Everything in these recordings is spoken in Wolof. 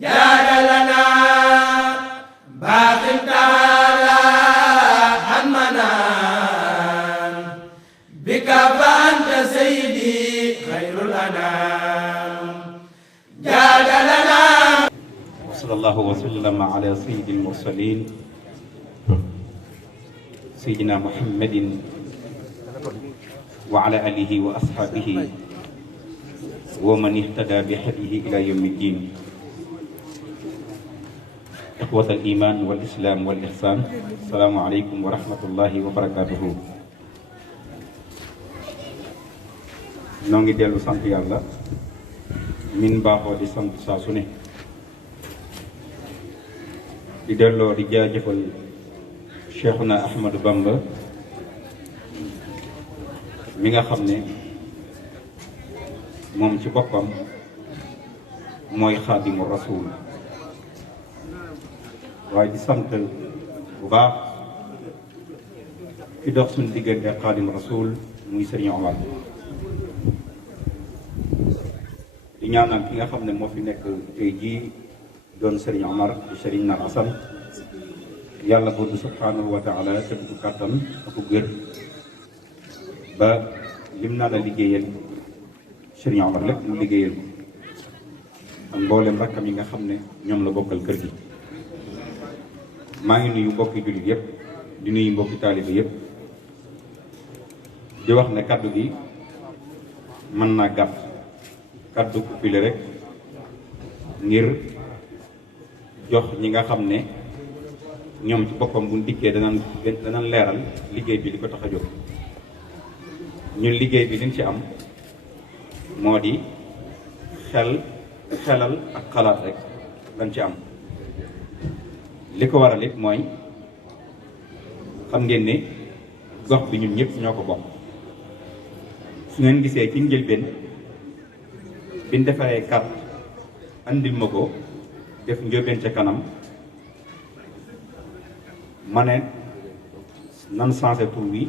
جاد لنا باق تعالى عن منام بك فأنت سيدي خير الأنام جاد لنا. وصلى الله وسلم على سيد المرسلين سيدنا محمد وعلى آله وأصحابه ومن اهتدى بهديه إلى يوم الدين. إخوة الإيمان والإسلام والإحسان، السلام عليكم ورحمة الله وبركاته. نونغي ديالو سانت يالا min baaxoo di sant saa su ne di delloo di jaajëfal Cheikhuna Ahmadou Bamba mi nga xam ne moom ci boppam mooy xaadimu rasul waaye di sant bu baax ki dox suñu diggante xaadimu rasul muy Serigne Omar di ñaanal ki nga xam ne moo fi nekk tey jii doon Serigne Omar di Serigne Nar Assane yàlla buur bi subhanahu wa taala te bu kàttan ak wér ba lim naa la liggéeyal Serigne Omar lépp mu liggéeyal ko ak mboolem rakkam yi nga xam ne ñoom la bokkal kër gi. maa ngi nuyu mbokki jullit yëpp di nuyu mbokki taalibe yëpp di wax ne kaddu gi mën naa gàtt. kaddu ku file rek ngir jox ñi nga xam ne ñoom ci boppam bu dikkee danañ leeral liggéey bi li ko tax a jóg. ñun liggéey bi liñ ci am moo di xelal ak xalaat rek lañ ci am. li ko waral it mooy xam ngeen ne gox bi ñun ñëpp ñoo ko bokk. su ngeen gisee ci njëlbeen biñ defaree carte andil ma ko def Ndiobène ca kanam ma ne nan changé tur wi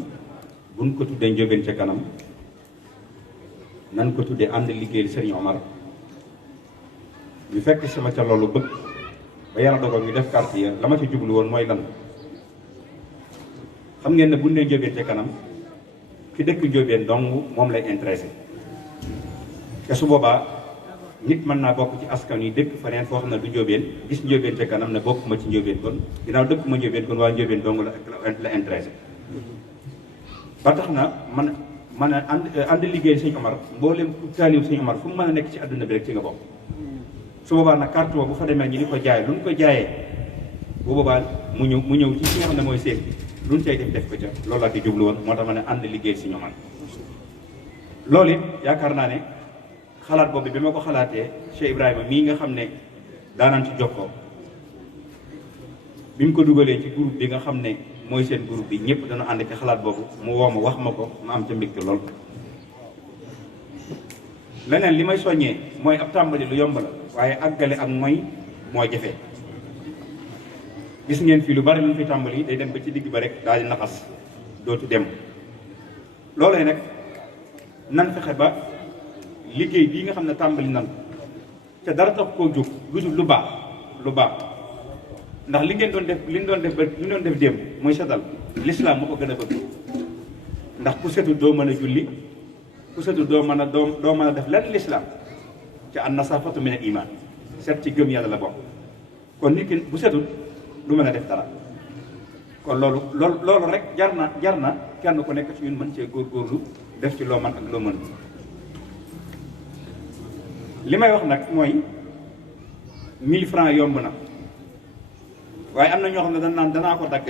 buñ ko tuddee Ndiobène ca kanam nan ko tuddee ànd liggéeyal Serigne Omar. ñu fekk sama ca loolu bëgg ba yàlla dogal ñu def carte ya la ma ci jublu woon mooy lan xam ngeen ne buñ nee Ndiobène ca kanam ki dëkk Ndiobène dong moom lay intéressé. te su boobaa nit mën naa bokk ci askan yi dëkk faneen foo xam ne du Ndiobène gis Ndiobène ca kanam ne bokkuma ci Ndiobène kon ginnaaw dëkkuma Ndiobène kon waa Ndiobène dong la intéressé. ba tax na man a ànd liggéey Sëñ Omar mboolem taaliw Sëñ Omar fu mu mën a nekk ci àdduna bi rek ci nga bokk. su boobaa nag carte bu fa demee ñu di ko jaay lu ñu ko jaayee bu boobaa mu ñëw ci ki nga xam ne mooy seet lu ñu cay def ko ca loolu laa ci jublu woon moo tax ma ne ànd liggéey Sëñ Omar. loolu it yaakaar naa ne xalaat boobu bi ma ko xalaatee Cheikh Ibrahima mii nga xam ne daanaan ci jokkoo bi mu ko dugalee ci groupe bi nga xam ne mooy seen groupe bi ñëpp dana ànd ci xalaat boobu mu woo ma wax ma ko ma am ca mbégte lool. leneen li may soññee mooy ab tàmbali lu yomb la waaye àggale ak mooy moo jafe. gis ngeen fii lu bari lu ñu fi tàmbali day dem ba ci digg ba rek daal di naxas dootu dem loolee nag nan fexe ba liggéey bii nga xam ne tàmbali nan te dara tax koo jóg lu baax ndax li ngeen doon def li ñu doon def démb mooy setal l'islam moo ko gën a bëgg ndax ku setul doo mën a julli ku setul doo mën a def lenn l'islam ci an nasafatu min al iman set ci gëm yàlla la bokk kon nit ki bu setul du mën a def dara kon loolu rek jar na kenn ku nekk ci ñun mën cee góorgóorlu def ci loo mën ak loo mën. li may wax nag mooy 1000 francs yomb na waaye am na ñoo xam ne dañ naan danaa ko dagg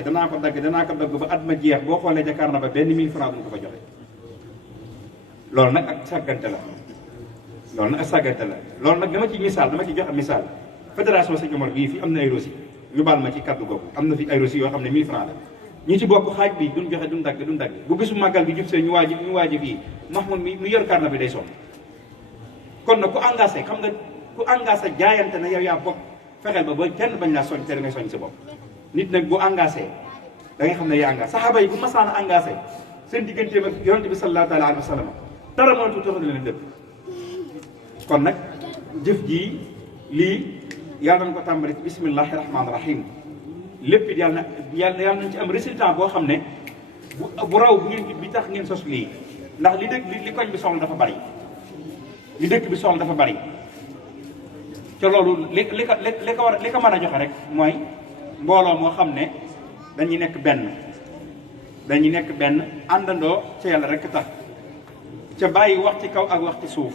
ba at ma jeex boo xoolee ca carnet ba benn 1000 francs duñ ko fa joxe loolu nag ak sàggante la loolu nag dama ci joxe misaal fédération Sëñ Omar bii fii am na ay rosi ñu baal ma ci kaddu googu am na fi ay rosi yoo xam ne 1000 francs la ñi ci bokk xaaj bi duñ joxe duñ dagg bu bisu màggal bi jub see ñu waaji fii Mahmoud mi yor carnet bi day sonn kon nag ku engagé jaayante na yow yaa bokk fexeel ba kenn bañ laa soñ te da ngay soñ sa bopp nit nag bu engagé da ngay xam ne yaa engagé saxaaba yi bu masaana engagé seen digganteem ak yonente bi sallallahu alayhi wa sallam dara moo tuuti leen dëpp kon nag jëf jii lii yàlla nañ ko tàmbali ci bismillahi rahmaani rahim lépp it yàlla nañ ci am résultat boo xam ne bu raw bu ngeen bi tax ngeen sos lii ndax li dëkk li koñ bi soxla dafa bari li dëkk bi soxla dafa bari te loolu li ko mën a joxe rek mooy mbooloo moo xam ne dañuy nekk benn àndandoo ca yàlla rek tax ca bàyyi wax ci kaw ak wax ci suuf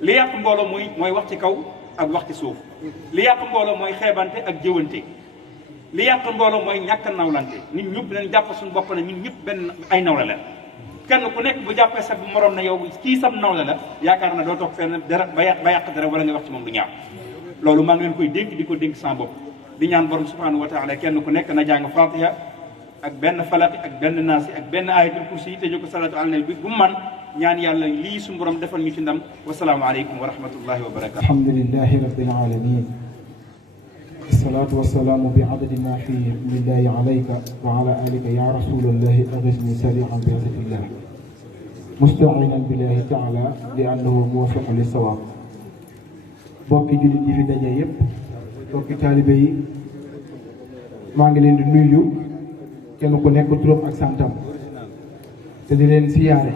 li yàq mbooloo mooy wax ci kaw ak wax ci suuf li yàq mbooloo mooy xeebante ak jëwante li yàq mbooloo mooy ñàkk nawlante nit ñëpp nañ jàpp suñu bopp ne ñun ñëpp benn ay nawle la kenn ku nekk bu jàppee sa morom na yow kii sam nawle la yaakaar na doo toog fenn dara ba yàq dara wala nga wax ci moom du ñaaw loolu maa ngi leen koy dénk di ko dénk sama bopp di ñaan borom subhanahu wa taala kenn ku nekk na jàng fatiha ak benn falaqi ak benn naasi ak benn ayatul kursi te ñu ko salatu ala nabi bu man ñaan yàlla lii suñu borom defal ñu ci ndam wasalaamu aleykum wa rahmatullahi wa barakatu alhamdulillahi rabbil alamin الصلاة والسلام بعدد ما في لله عليك وعلى آلك يا رسول الله أغثني سريعا بعزة الله مستعينا بالله تعالى لأنه موفق للصواب bokki jullit yi fi daje yépp bokki taalibe yi maa ngi leen di nuyu kenn ku nekk turam ak santam te di leen siyaare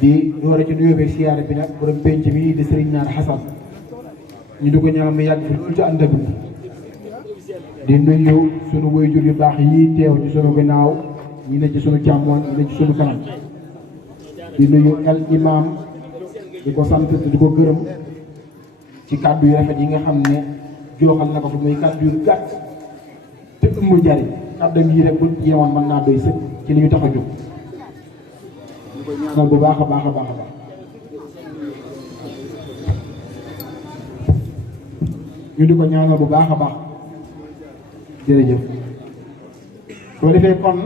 di doore ci nuyoo beeg siyaare bi nag borom penc mi di Sëriñ Naar Xasan ñu di ko ñaanal mu yàgg fi loolu ci ànd ak di nuyu sunu waajur yu baax yi teew ci sunu gannaaw ñi ne ci sunu càmmoñ ñi ne ci sunu kanam di nuyu el imam di ko sant di ko gërëm ci kàddu yu rafet yi nga xam ne jooxal na ko fi muy kàddu yu gàtt te ëmb njariñ kàddu yi rek bu yemoon mën naa doy sëkk ci li ñu tax a jóg ñu koy ñaanal bu baax a baax a baax a baax ñu di ko ñaanal bu baax a baax jërëjëf soo defee kon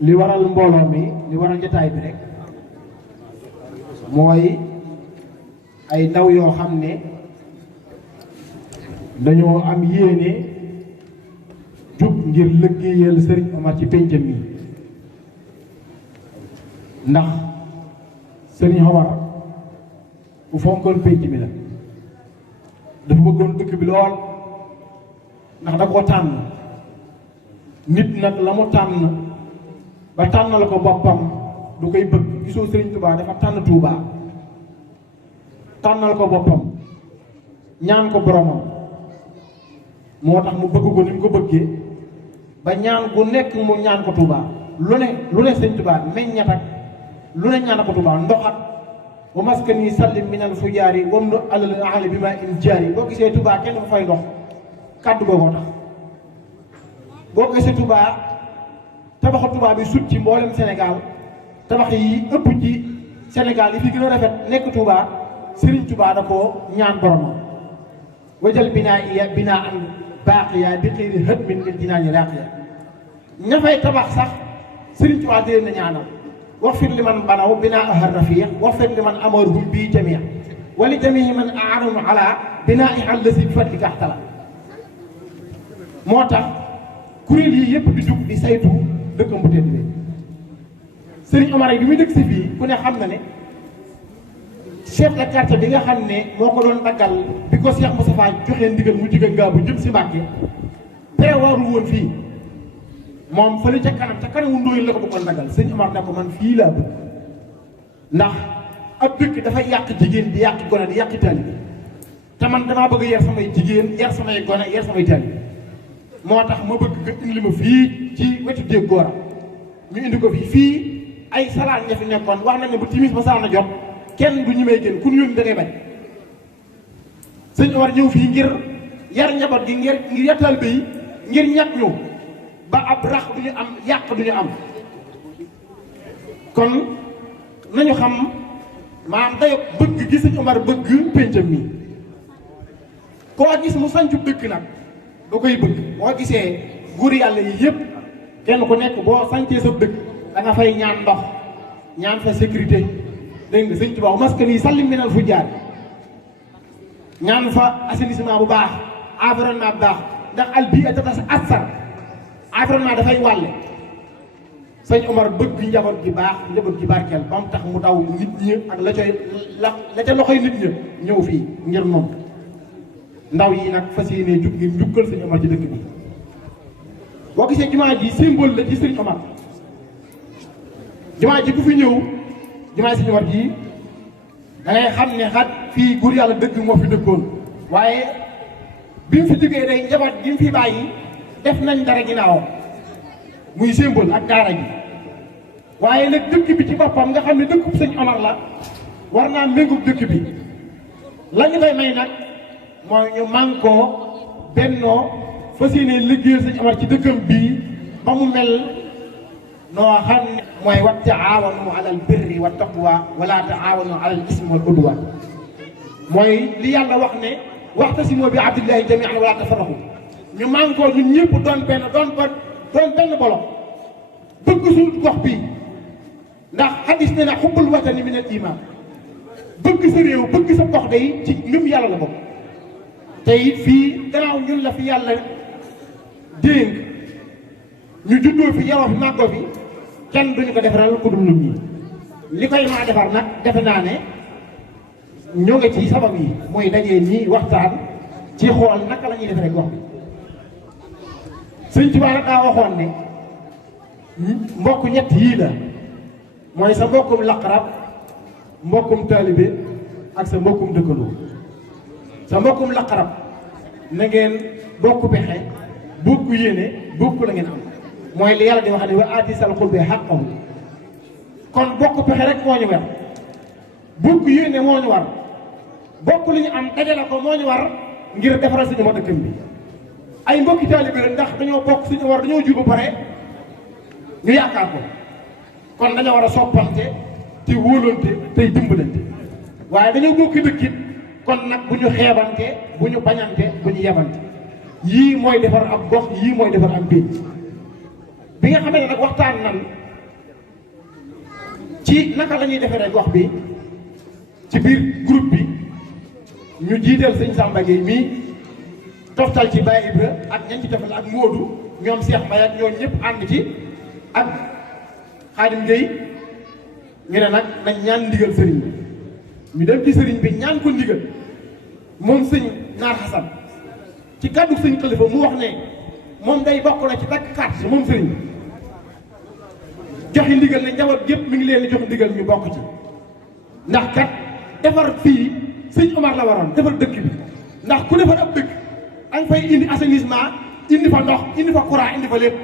li waral mbooloo mi li waral jotaay bi rek mooy ay ndaw yoo xam ne dañoo am yéene jug ngir liggéeyal Serigne Omar ci péncam mi ndax Serigne Omar ku fonkoon pénc mi la dafa bëggoon dëkk bi lool ndax da ko tànn nit nag la mu tànn ba tànnal ko boppam du koy bëgg gisoo Serigne Touba dafa tànn Touba tànnal ko boppam ñaan ko boromam moo tax mu bëgg ko ni mu ko bëggee ba ñaan gu nekk mu ñaan ko Touba lu ne Serigne Touba meññat ak lu ne ñaan ko Touba ndox ak wa maskani sallim minal fujaari wam nu alal ahli bi ma in jaari boo gisee Touba kenn fa fay ndox kàddu googoo tax boo gisee Touba tabaxu Touba bi sut ci mboolem Sénégal tabax yi ëpp ci Sénégal yi fi gën a rafet nekk Touba Serigne Touba da koo ñaan boromam wajal binaa iya binaa an baaqiya bi xëyri hët min lil jinaan yi raaqiya ña fay tabax sax Serigne Touba di leen na ñaanal waxfir li man banaw binaa ahar rafiya waxfir li man amarhum bii jamia wali jamii man aanum ala binaa i allasi bi fadli kaxtala moo tax kuréel yi yëpp di jug di saytu dëkkam bu tedd bi Serigne Omar bi muy dëkk si fii ku ne xam na ne chef de quartier bi nga xam ne moo ko doon daggal bi ko Cheikh Moustapha joxee ndigal mu jigéen gaa bu jëm si Mbàkke prévoirul woon fii moom fële ca kanam ca kanamu ndóoy la ko bëggoon daggal sëñ Omar ne ko man fii laa bëgg ndax ab dëkk dafay yàq jigéen di yàq gone di yàq taalibe te man damaa bëgg yar samay jigéen yar samay gone yar samay taalibe moo tax ma bëgg nga indi ma fii ci wetu déeg góora ñu indi ko fii ay salaan ña fi nekkoon wax na ne bu timis ba saana jot kenn du ñu may génn ku ñu yónni da ngay bañ sëñ Omar ñëw fii ngir yar njaboot gi ngir yar taalibe yi ngir ñàkk ñu ba ab rax du ñu am yàq du ñu am kon nañu xam maanaam dayo bëgg gi sëñ Omar bëgg péncam mi koo gis mu sancu dëkk nag da koy bëgg boo gisee góor yàlla yi yëpp kenn ku nekk boo sancee sa dëkk da nga fay ñaan ndox ñaan fa sécurité dégg nga sëñ Tuubaa maskani sallim minal fujjaar ñaan fa assainissement bu baax environnement bu baax ndax al bii a tatas assar environnement dafay wàlle sëñ Omar bëgg njaboot gi baax njaboot gi barkeel ba mu tax mu daw nit ñi ak la ca loxoy nit ñi ñëw fii ngir moom ndaw yi nag fas yéenee jug ngir njukkal sëñ Omar ci dëkk bi. boo gisee jumaa ji symbole la ci sëñ Omar jumaa ji ku fi ñëw jumaa sëñ Omar ji da ngay xam ne xat fii góor yàlla dëgg moo fi dëkkoon waaye bi mu fi jógee day njaboot gi mu fi bàyyi def nañ dara ginnaawam muy symbole ak daara ji waaye nag dëkk bi ci boppam nga xam ne dëkkub sëñ Omar la war naa méngub dëkk bi la ñu koy may nag mooy ñu mànkoo bennoo fas yéene liggéeyal sëñ Omar ci dëkkam bii ba mu mel noo xam ne mooy wa taawanu alal birri wa taqwa wala taawanu alal ismi wal udwan mooy li yàlla wax ne waxtasimu bi abdillahi jamian wala tafarraqu ñu mànkoo ñun ñëpp doon benn bolo bëgg suñu gox bii ndax xadis ne na xubbul watani min al iman bëgg sa réew bëgg sa gox day ci ngëm yàlla la bokk te it fii gannaaw ñun la fi yàlla dénk ñu juddoo fi yaroo fi màggoo fi kenn duñu ko defaral ku dul ñun ñi li koy maa defar nag defe naa ne ñoo nga ci sabab yi mooy dajee nii waxtaan ci xool naka la ñuy defaree gox bi sëñ Tuubaa nag daa waxoon ne mbokk ñett yii la mooy sa mbokkum laqarab mbokkum taalibe ak sa mbokkum dëkkandoo sa mbokkum laqarab na ngeen bokk pexe bokk yéene bokk la ngeen am mooy li yàlla di wax ne wa aati sal xurbi haqqahu kon bokk pexe rek moo ñu war bokk yéene moo ñu war bokk li ñu am dajale ko moo ñu war ngir defaral suñu ma dëkkam bi ay mbokki taalibe la ndax dañoo bokk suñu war dañoo jur ba pare ñu yaakaar ko kon dañoo war a soppante te wóolante tey dimbalante waaye dañoo bokki dëkkit kon nag bu ñu xeebante bu ñu bañante bu ñu yebante yii mooy defar ab gox yii mooy defar am pénc bi nga xamee ne nag waxtaan nan ci naka la ñuy defaree gox bi ci biir groupe bi ñu jiiteel sëñ Samba Gueye mii toftal ci Baye Ibra ak ñan ci toftal ak Modou ñoom Cheikh Mbaye ak ñoom ñëpp ànd ci ak Xaadim Gueye ñu ne nag nañ ñaan ndigal sëriñ bi ñu dem ci sëriñ bi ñaan ko ndigal moom sëñ Naar Xasan ci kàddu sëñ Xalifa mu wax ne moom day bokk na ci takk carte moom sëriñ bi joxe ndigal ne njaboot gépp mi ngi leen di jox ndigal ñu bokk ci ndax kat defar fii sëñ Omar la waroon defar dëkk bi ndax ku defar ab dëkk danga fay indi assainissement indi fa ndox indi fa courant indi fa lépp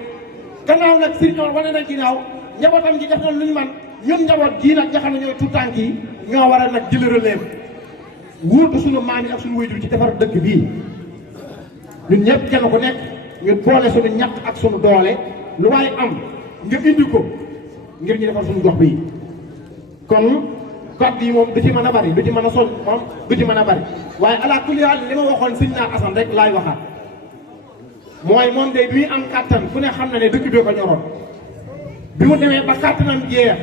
gannaaw nag sëñ Omar wane na ginnaaw njabootam ji def na lu ñu man ñun njaboot jii nag nga xam ne ñooy tout tànk yi ñoo war a nag jël relève wuutu suñu maam yi ak suñu waajur ci defar dëkk bii ñun ñëpp kenn ku nekk ñu boole suñu ñàkk ak suñu doole lu waaye am nga indi ko ngir ñu defar suñu gox bii kon kàddu yi moom du ci mën a bari du ci mën a soñ moom du ci mën a bari waaye ala kulli haal li ma waxoon sëñ Naar Asan rek laay waxaat mooy moom de bi muy am kàttan ku ne xam na ne dëkk bi ko ñoroon bi mu demee ba kàttanam jeex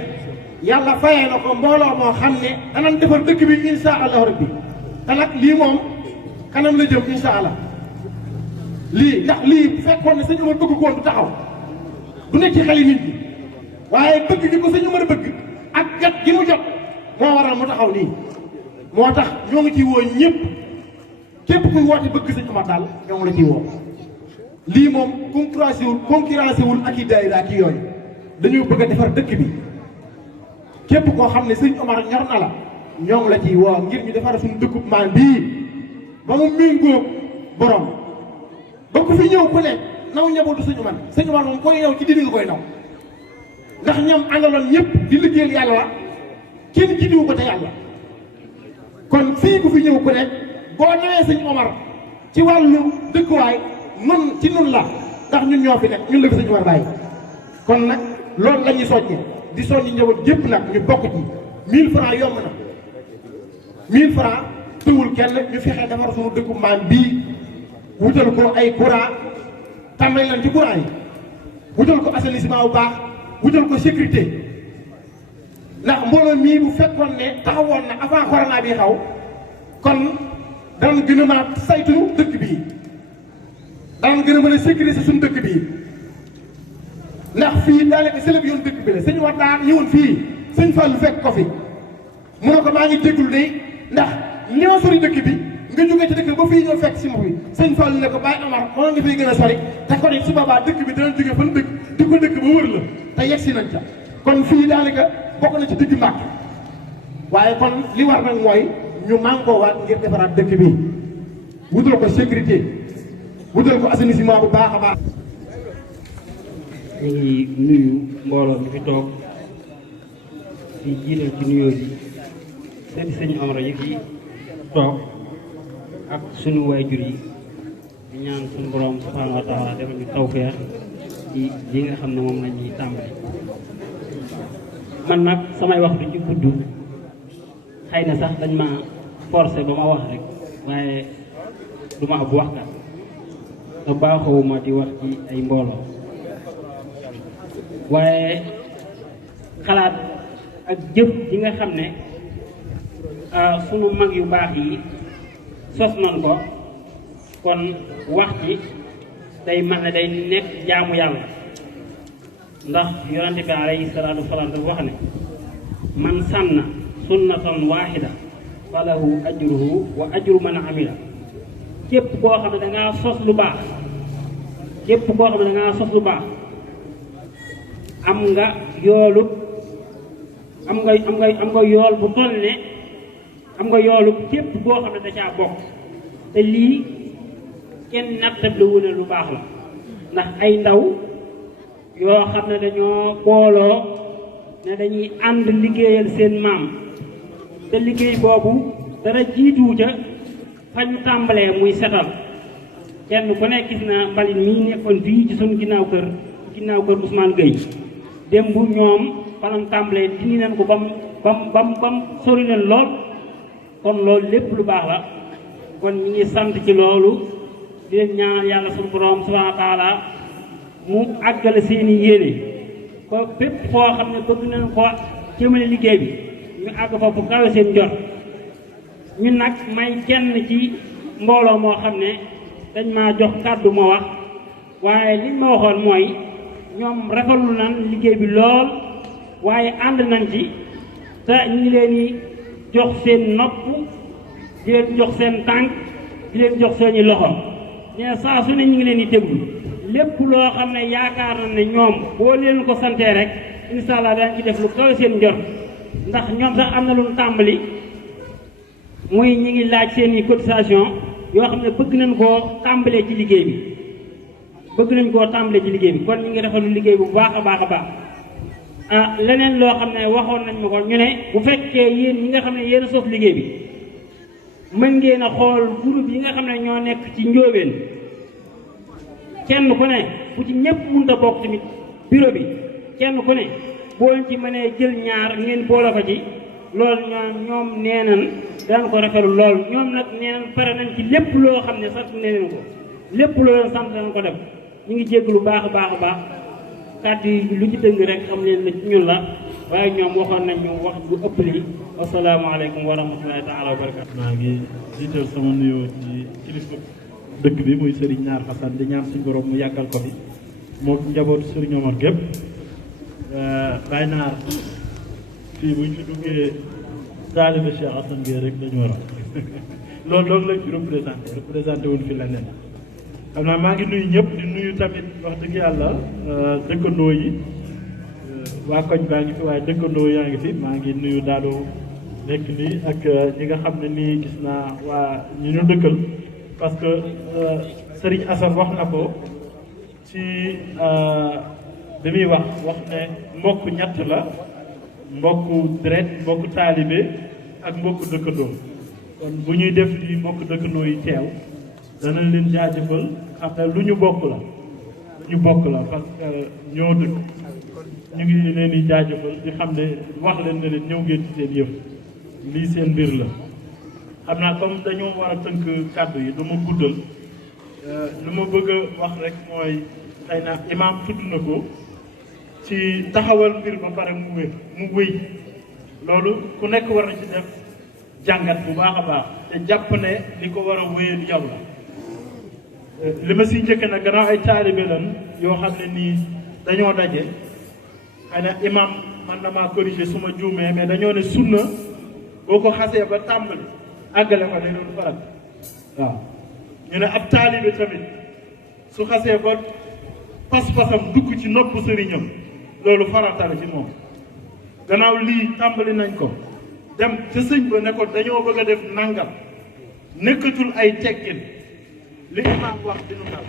yàlla fayee na ko mbooloo moo xam ne danañ defar dëkk bi insha allahu rabbi te nag lii moom kanam la jëm insha allah lii ndax lii bu fekkoon ne sëñ Omar bëgg koon du taxaw du nekk ci xeli nit ñi waaye bëgg gi ko sëñ Omar bëgg ak jot gi mu jot moo waral mu taxaw nii moo tax ñoo ngi ciy woo ñëpp képp kuy woote bëgg sëñ Omar daal ñoo ngi la ciy woo lii moom concurrencé wul ak i daayira ak yooyu dañoo bëgg a defar dëkk bi képp koo xam ne sëñ Omar ñor na la ñoo ngi la ciy woo ngir ñu defar suñu dëkkub maan bii ba mu méngóog borom ba ku fi ñëw ku ne naw ñabootu sëñ Omar moom koy ñëw ci didi nga koy naw ndax ñoom àndaloon ñëpp di liggéeyal yàlla la kenn jiitu ko te yàlla kon fii ku fi ñëw ku ne boo ñëwee sëñ Omar ci wàllu dëkkuwaay nun ci nun la ndax ñun ñoo fi nekk ñun la fi sëñ Omar bàyyi kon nag loolu la ñuy soññe di soññi njaboot yëpp nag ñu bokk ci 1000 francs yomb na 1000 francs tëwul kenn ñu fexe defar suñu dëkku maam bii wutal ko ay courant tàmbali leen ci courant yi wutal ko assainissement bu baax wutal ko sécurité ndax mbooloo mii bu fekkoon ne taxawoon na avant corona bi xaw kon danañ gën a mën a saytu dëkk bii danañ gën a mën a sécuriser suñu dëkk bii ndax fii daanaka sëlëb yoon dëkk bi la sëñ war daa ñëwoon fii sëñ Fallu fekk ko fi mu ne ko maa ngi déglu de ndax li ma sori dëkk bi nga jógee ci dëkk ba fii ñëw fekk si ma fi sëñ Fall ne ko Baye Amar moo nga fay gën a sori te kon it su boobaa dëkk bi dana jógee fan dëkk di ko dëkk ba wër la te yegg si nañ ca kon fii daanaka bokk na ci digg Mbàkke waaye kon li war nag mooy ñu mànkoo waat ngir defaraat dëkk bi wutal ko sécurité wutal ko assainissement bu baax a baax. ñu ngi nuyu mbooloo mi fi toog di jiital ci nuyoo bi seeti sëñ Omar yi fi toog ak suñu waajur yi di ñaan suñu borom subhanahu wa taala defal ñu tawfeex ci li nga xam ne moom la ñuy tàmbali. man nag samay wax du ci gudd xëy na sax dañ ma forcé ba ma wax rek waaye du ma ab waxkat te baaxawuma di wax ci ay mbooloo waaye xalaat ak jëf ji nga xam ne sunu mag yu baax yi sos nañ ko kon wax ci day mel ne day nekk jaamu yàlla ndax yonente bi alayhi salaatu wasalaam dafa wax ne man sanna sunnatan waahida falahu ajruhu wa ajru man amila képp koo xam ne dangaa sos lu baax képp koo xam ne dangaa sos lu baax am nga yoolu am nga yool bu toll ne am nga yoolu képp koo xam ne da caa bokk te lii kenn nattable wu ne lu baax la ndax ay ndaw yoo xam ne dañoo booloo ne dañuy ànd liggéeyal seen maam te liggéey boobu dara jiituwu ca fa ñu tàmbalee muy setal kenn ku ne gis na mbalit mii nekkoon fii ci suñu ginnaaw kër Ousmane Gueye démb ñoom fanam tàmbalee dindi nañ ko bam sori leen lool kon loolu lépp lu baax la kon ñi ngi sant ci loolu di leen ñaan yàlla suñu borom subhanahu wa taala mu àggale seeni yéene ko fépp foo xam ne bëgg nañ ko jëmale liggéey bi ñu àgg fa bu kawe seen jot ñun nag may kenn ci mbooloo moo xam ne dañ maa jox kàddu ma wax waaye liñ ma waxoon mooy ñoom rafetlu nañ liggéey bi lool waaye ànd nañ ci te ñu ngi leen di jox seen nopp di leen jox seen tànk di leen jox seeni loxo nee saa su ne ñu ngi leen di déglu lépp loo xam ne yaakaar na ne ñoom boo leen ko santee rek incha allah daañu ci def lu kawe seen njort ndax ñoom sax am na lu ñu tàmbali muy ñi ngi laaj seeni cotisation yoo xam ne bëgg nañ koo tàmbalee ci liggéey bi kon ñu ngi rafetlu liggéey bu baax a baax a baax leneen loo xam ne waxoon nañ ma ko ñu ne bu fekkee yéen ñi nga xam ne yéen a sos liggéey bi mën ngeen a xool groupe yi nga xam ne ñoo nekk ci njóobeen kenn ku ne bu ci ñëpp mënut a bokk tamit bureau bi kenn ku ne boo leen ci mënee jël ñaar ngeen boole ko ci loolu ñoom nee nañ daan ko rafetlu lool ñoom nag nee nañ pare nañ ci lépp loo xam ne sant nee nañ ko lépp loo leen sant nañ ko def ñu ngi jégg lu baax a baax a baax kàddu yi lu ci dëng rek xam leen na ci ñun la waaye ñoom waxoon nañu wax bu ëpp lii asalaamaaleykum wa rahmatulahi taala wa barakatu. maa ngi jiital sama nuyoo ci kilifa dëkk bi muy Serigne Naar Xasan di ñaan suñu borom mu yàggal ko fi moom njabootu Serigne Omar gépp Baye Naar fii buñ fi duggee taalibe Cheikh Assane Gueye rek dañu war a loolu loolu lañ fi représenté wuñ fi leneen xam naa maa ngi nuyu ñëpp di nuyu tamit wax dëgg yàlla dëkkandoo yi waa koñ baa ngi fi waaye dëkkandoo yaa ngi fi maa ngi nuyu daalo nekk nii ak ñi nga xam ne nii gis naa waa ñi ñu dëkkal parce que Serigne Assane wax na ko ci bi muy wax ne mbokk ñett la mbokk deret mbokk taalibe ak mbokk dëkkandoo kon bu ñuy def li mbokk dëkkandoo yi teew danañ leen jaajëfal xam ne lu ñu bokk la parce que ñoo dëkk ñu ngi leen di jaajëfal di xam ne wax leen ne leen ñëw ngeen ci seen yëf lii seen mbir la xam naa comme dañoo war a tënk kàddu yi du ma guddal lu ma bëgg a wax rek mooy xëy na imaam tudd na ko ci taxawal mbir ba pare mu wéy loolu ku nekk war na ci def jàngat bu baax a baax te jàpp ne li ko war a wéyal yow la li ma siy njëkk nag gannaaw ay taalibe lan yoo xam ne nii dañoo daje xëy na imam man na maa corriger su ma juumee mais dañoo ne sunna boo ko xasee ba tàmbali àggale ko day doon farat waaw ñu ne ab taalibe tamit su xasee ba pas-pasam dugg ci nopp sëriñam loolu farata la ci moom gannaaw lii tàmbali nañ ko dem ca sëñ ba ne ko dañoo bëgg a def nangam nekkatul ay teggin li imaam wax dinu dal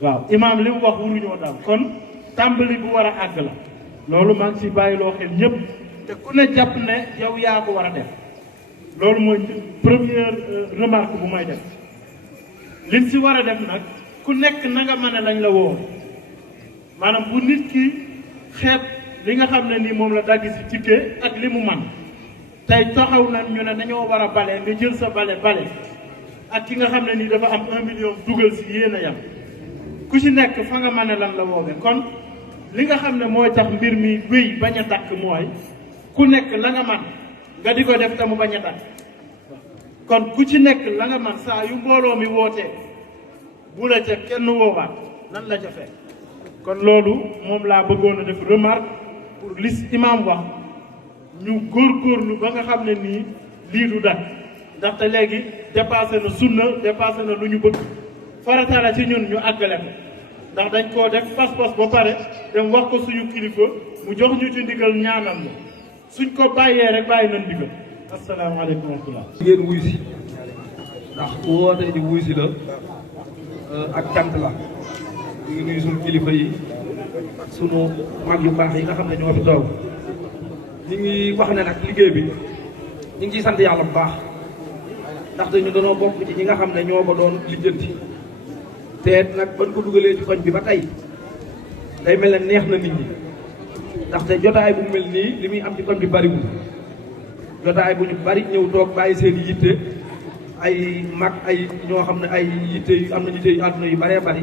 waaw imaam li mu wax wuruñoo dal kon tàmbali bu war a àgg la loolu maa ngi si bàyyiloo xel ñëpp te ku ne jàpp ne yow yaa ko war a def loolu mooy première remarque bu may def liñ si war a def nag ku nekk na nga mën a lañ la woo maanaam bu nit ki xeet li nga xam ne nii moom la dagg si tikke ak li mu man tey taxaw nañ ñu ne dañoo war a bale nga jël sa bale ak ki nga xam ne nii dafa am 1 million dugal si yéen a yam ku ci nekk fa nga mën a lan la woowee kon li nga xam ne mooy tax mbir mi wéy bañ a dakk mooy ku nekk la nga man nga di ko def te mu bañ a dakk kon ku ci nekk la nga man saa yu mbooloo mi wootee bu la ca kenn woowaat nan la ca fekk kon loolu moom laa bëggoon a def remarque pour lis imaam wax ñu góorgóorlu ba nga xam ne nii lii du dakk ndaxte léegi dépassé na sunna dépassé na lu ñu bëgg farata la ci ñun ñu àggale ko ndax dañ koo def pas-pas ba pare dem wax ko suñu kilifa mu jox ñu ci ndigal ñaanal la suñ ko bàyyee rek bàyyi nañ ndigal asalaamaaleykum wa rahmatulah. ngeen wuy si ndax woote di wuy si la ak cant la ñu ngi nuyu suñu kilifa yi ak sunu mag yu baax yi nga xam ne ñoo fi toog ñu ngi wax ne nag liggéey bi ñu ngi ciy sant yàlla bu baax ndaxte ñu dañoo bokk ci ñi nga xam ne ñoo ko doon lijjanti te nag bañ ko dugalee ci koñ bi ba tey day mel ne neex na nit ñi ndaxte jotaay bu mel nii li muy am ci koñ bi bariwul jotaay bu ñu bari ñëw toog bàyyi seen i yitte ay mag ay ñoo xam ne ay yitte yu am na yitte yu àdduna yu baree bari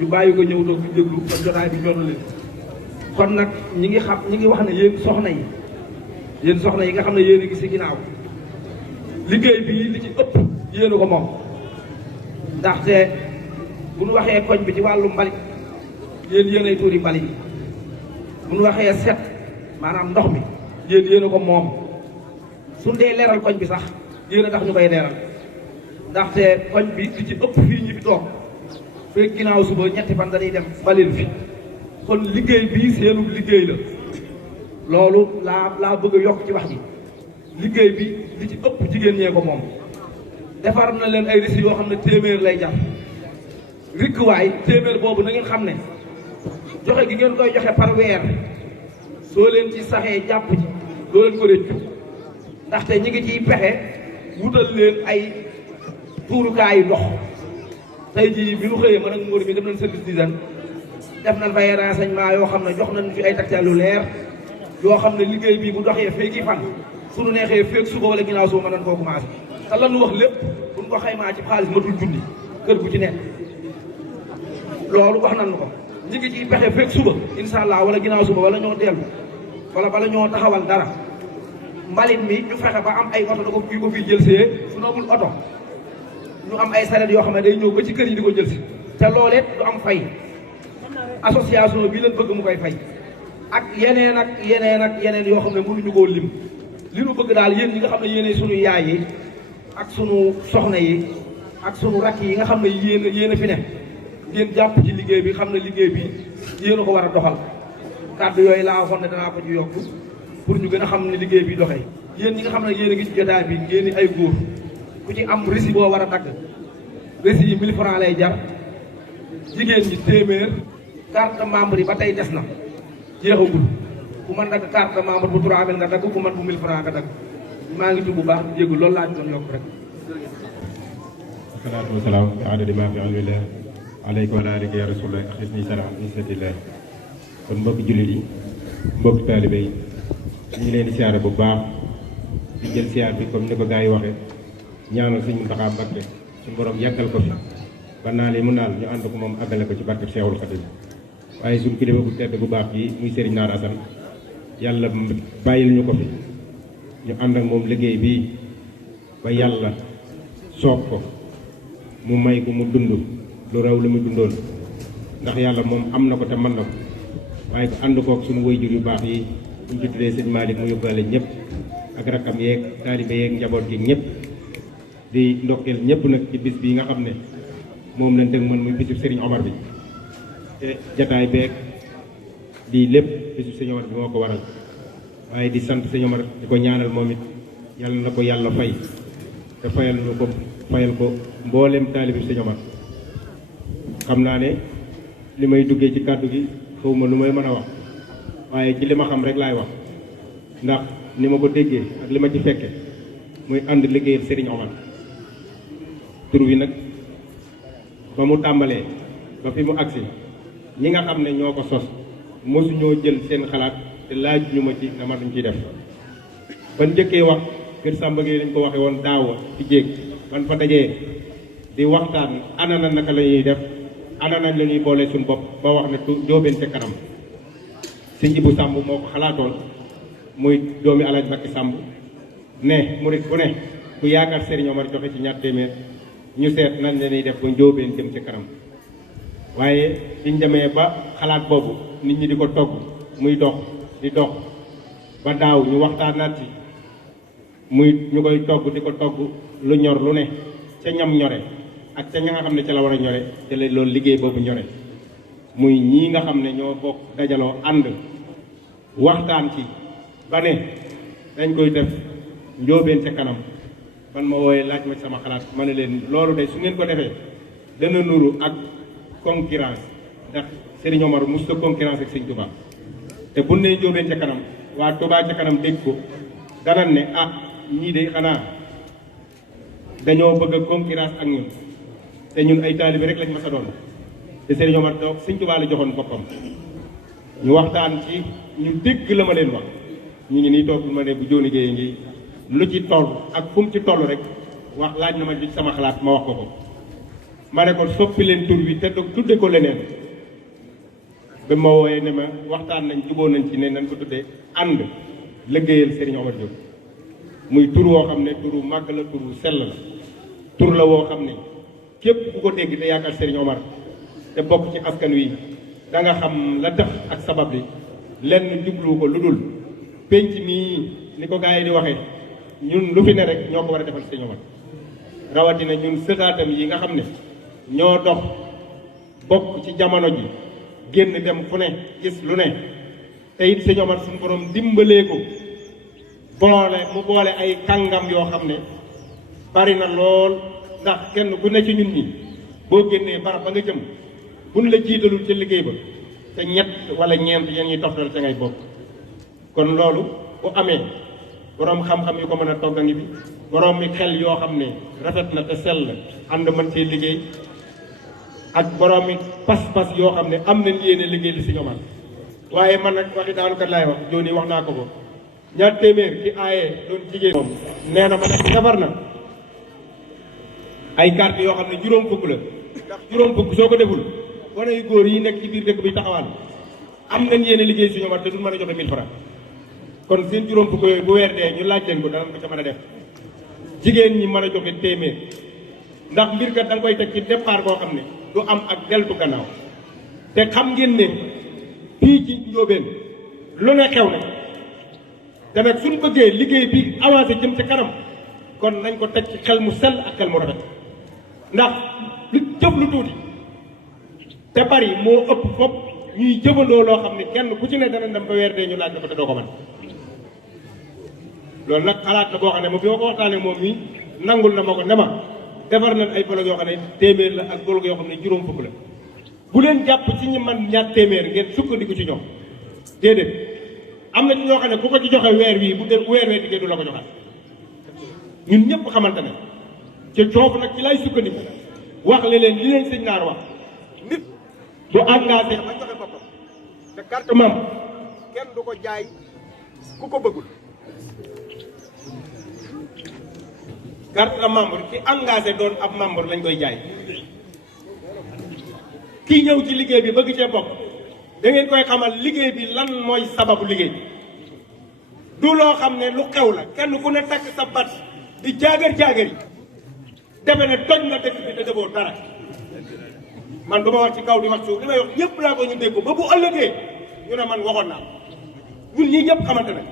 ñu bàyyi ko ñëw toog di déglu kon jotaay bi ñor na leen kon nag ñi ngi wax ne yéen soxna yi nga xam ne yéen a ngi si ginnaaw liggéey bi li ci ëpp yéen a ko moom ndaxte bu ñu waxee koñ bi ci wàllu mbalit yéenay tuuri mbalit yi bu ñu waxee set maanaam ndox mi yéen a ko moom suñ dee leeral koñ bi sax yéen a tax ñu koy leeral ndaxte koñ bi li ci ëpp fii ñi fi toog fekk ginnaaw suba ñetti fan dañuy dem balil fi kon liggéey bii seenu liggéey la loolu laa bëgg a yokk ci wax ji liggéey bi li ci ëpp jigéen ñee ko moom defar na leen ay récits yoo xam ne téeméer lay jar rikkuwaay téeméer boobu na ngeen xam ne joxe gi ngeen koy joxe par weer soo leen ci saxee jàpp ci doo leen ko réccu ndaxte ñi ngi ciy pexe wutal leen ay tuurukaayu ndox tey jii bi ñu xëyee man ak Mourou mi dem nañ service d'hygiène def nañ fa ay renseignement yoo xam ne jox nañ fi ay tegtal lu leer yoo xam ne liggéey bii bu doxee feeki fan suñu neexee feek suba wala ginnaaw suba mën nañ koo commencé te lan wax lépp buñ ko xaymaa ci xaalis matul junni kër gu ci nekk loolu wax nañ ko ñi ngi ciy pexe feek suba incha allah wala ginnaaw suba wala ñoo dellu wala bala ñoo taxawal dara mbalit mi ñu fexe ba am ay oto da ko yu ko fii jël see su amul oto ñu am ay saret yoo xam ne day ñëw ba ci kër yi di ko jël si te loolee du am fay association bii leen bëgg mu koy fay ak yeneen yoo xam ne mënuñu koo lim li nu bëgg daal yéen ñi nga xam ne yéenay sunu yaay yi ak sunu soxna yi ak sunu rakk yi nga xam ne yéen a fi ne ngeen jàpp ci liggéey bi xam ne liggéey bi yéen a ko war a doxal kàddu yooyu laa waxoon ne danaa ko ci yokk pour ñu gën a xam ne liggéey bi doxee yéen ñi nga xam ne yéen a ngi ci jotaay bi ngeen ay góor ku ci am récit boo war a dagg récit yi 1000 francs lay jar jigéen ñi téeméer carte membre yi ba tey des na jeexagul ku mën dagg carte membre bu 3000 nga dagg ku mën bu 1000 francs nga dagg maa ngi tudd bu baax di jéggu loolu laa ñu doon yokk rek salaatu wasalaam bi adadi maa fi ilmillah aleyka wa aleyka ya rasulullah axis ni salaam isatillah kon mbokki jullit yi mbokki taalibe yi ñu ngi leen di siyaare bu baax di jël siyaar bi comme ni ko gars yi waxee ñaanal Sëñ Muntaxa Mbakke suñu borom yàggal ko fi ba naal yi mu naal ñu ànd ko moom àggale ko ci barke Seexul Xadiim waaye suñu kilifa bu tedd bu baax bi muy Serigne Naar Assane yàlla bàyyil ñu ko fi ñu ànd ak moom liggéey bii ba yàlla soob ko mu may ko mu dund lu raw li mu dundoon ndax yàlla moom am na ko te mën na ko waaye ko ànd kook suñu waajur yu baax yi buñ ci tuddee sëñ Malick mu yóbbaale ñëpp ak rakkam yeeg taalibe yeeg njaboot gi ñëpp di ndokkeel ñëpp nag ci bis bi nga xam ne moom lañ teg man muy bisub Serigne Omar bi te jataay beeg di lépp bisub Serigne Omar bi moo ko waral waaye di sant Serigne Omar di ko ñaanal moom it yàlla na ko yàlla fay te fayal ñu ko fayal ko mboolem taalibi Serigne Omar. xam naa ne li may duggee ci kàddu gi xawma lu may mën a wax waaye ci li ma xam rek laay wax ndax ni ma ko déggee ak li ma ci fekke muy ànd liggéeyal Serigne Omar tur wi nag ba mu tàmbalee ba fi mu agsi ñi nga xam ne ñoo ko sos mosuñoo jël seen xalaat te laaj ñu ma ci dama duñ ciy def ban njëkkee wax kër Samba Gueye lañ ko waxe woon daaw ci jéeg ban fa dajee di waxtaan ana na naka la ñuy def ana nañ la ñuy boole suñu bopp ba wax ne Ndiobène ca kanam sëñ Ibou Samb moo ko xalaatoon muy doomi Alaaji Bakki Samb ne murit bu ne ku yaakaar Serigne Omar joxe ci ñaar téeméer ñu seet nañ la ñuy def ba Ndiobène jëm ca kanam waaye biñ demee ba xalaat boobu nit ñi di ko togg muy dox di dox ba daaw ñu waxtaanaat ci muy ñu koy togg di ko togg lu ñor lu ne ca ñam ñore ak ca ña nga xam ne ca la war a ñore te la loolu liggéey boobu ñore muy ñii nga xam ne ñoo bokk dajaloo ànd waxtaan ci ba ne dañ koy def Ndiobène ca kanam man ma wooyee laaj ma ci sama xalaat ma ne leen loolu de su ngeen ko defee dana nuru ak concurrence ndax Serigne Omar mos la concurrence ak Serigne Touba te bu ne Ndiobène ca kanam waa Touba ca kanam dégg ko danañ ne ah ñii de xanaa dañoo bëgg a concurrence ak ñun te ñun ay taalibe rek lañ ma sa doon te Serigne Omar donc Serigne Touba la joxoon boppam ñu waxtaan ci ñu dégg la ma leen wax ñu ngi nii toog ma ne bu Jooni Gueye ngi lu ci toll ak fu mu ci toll rek wax laaj na ma ci sama xalaat ma wax ko ko ma ne ko soppi leen tur bi te tudde ko leneen ba ma wooyee ne ma waxtaan nañ juboo nañ ci ne nañ ko tuddee ànd liggéeyal Serigne Omar Diop muy tur woo xam ne turu màgg la turu sell la tur la woo xam ne képp ku ko dégg te yaakaar Serigne Omar te bokk ci askan wi da nga xam la tax ak sabab li lenn jublu ko lu dul penc mii ni ko gars yi di waxee ñun lu fi ne rek ñoo ko war a defal Serigne Omar rawatina ñun sëtaatam yi nga xam ne ñoo dox bokk ci jamono ji génn dem fu ne gis lu ne te it Serigne Omar suñu borom dimbalee ko mu boole ay kàngam yoo xam ne bari na lool ndax kenn ku ne ci ñun ñi boo génnee barab ba nga jëm buñ la jiitalul ca liggéey ba te ñett wala ñeent yéen ñuy toftal ca ngay bokk kon loolu bu amee boroom xam-xam yu ko mën a togg a ngi bi boroom mi xel yoo xam ne rafet na te sell ànd mën cee liggéey ak boroom mi pas-pas yoo xam ne am nañ yéene liggéey li Serigne Omar waaye man nag waxi daanukat laay wax jooni wax naa ko ko ñaar téeméer ci aaye doon jigéen moom nee na ma nag defar na ay carte yoo xam ne juróom fukk la ndax juróom fukk soo ko deful wane yu góor yi nekk ci biir dëkk bi taxawal am nañ yéene liggéey Serigne Omar te duñ mën a joxe 1000 francs kon seen juróom fukk yooyu bu weer dee ñu laaj leen ko danañ ko ca mën a def jigéen ñi mën a joxe téeméer ndax mbir kat da nga koy teg ci départ boo xam ne du am ak deltu gannaaw te xam ngeen ne fii ci Ndiobène lu ne xew na te nag suñu bëggee liggéey bi avancé jëm ca kanam kon nañ ko teg ci xel mu sell ak xel mu rafet ndax lu jëf lu tuuti te bari moo ëpp fopp ñuy jëfandoo loo xam ne kenn ku ci ne dana dem ba weer dee ñu laaj ko te doo ko mën loolu nag xalaat la boo xam ne moom bi ma ko waxtaanee moom mi nangul na ma ko ne ma defar nañ ay bolog yoo xam ne téeméer la ak bolog yoo xam ne juróom fukk la bu leen jàpp ci ñi man ñaar téeméer ngeen sukkandiku ci ñoom déedéet am na ci ñoo xam ne ku ko ci joxe weer wii bu weer wee diggee du la ko joxaat ñun ñëpp xamante ne ci coof nag ci lay sukkandiku wax leen li leen sëñ Naar wax nit bu engagé ba joxe boppam te carte membre kenn du ko jaay ku ko bëggul carte membre ki engagé doon ab membre lañ koy jaay kii ñëw ci liggéey bi bëgg cee bokk da ngeen koy xamal liggéey bi lan mooy sababu liggéey bi du loo xam ne lu xew la kenn ku ne takk sa bat di jaagar yi defe ne toj na dëkk bi te defoo dara man du ma wax ci kaw di wax suuf li may wax ñëpp laa ko ñu dégg ko ba bu ëllëgee ñu ne man waxoon naa ñun ñii ñëpp xamante ne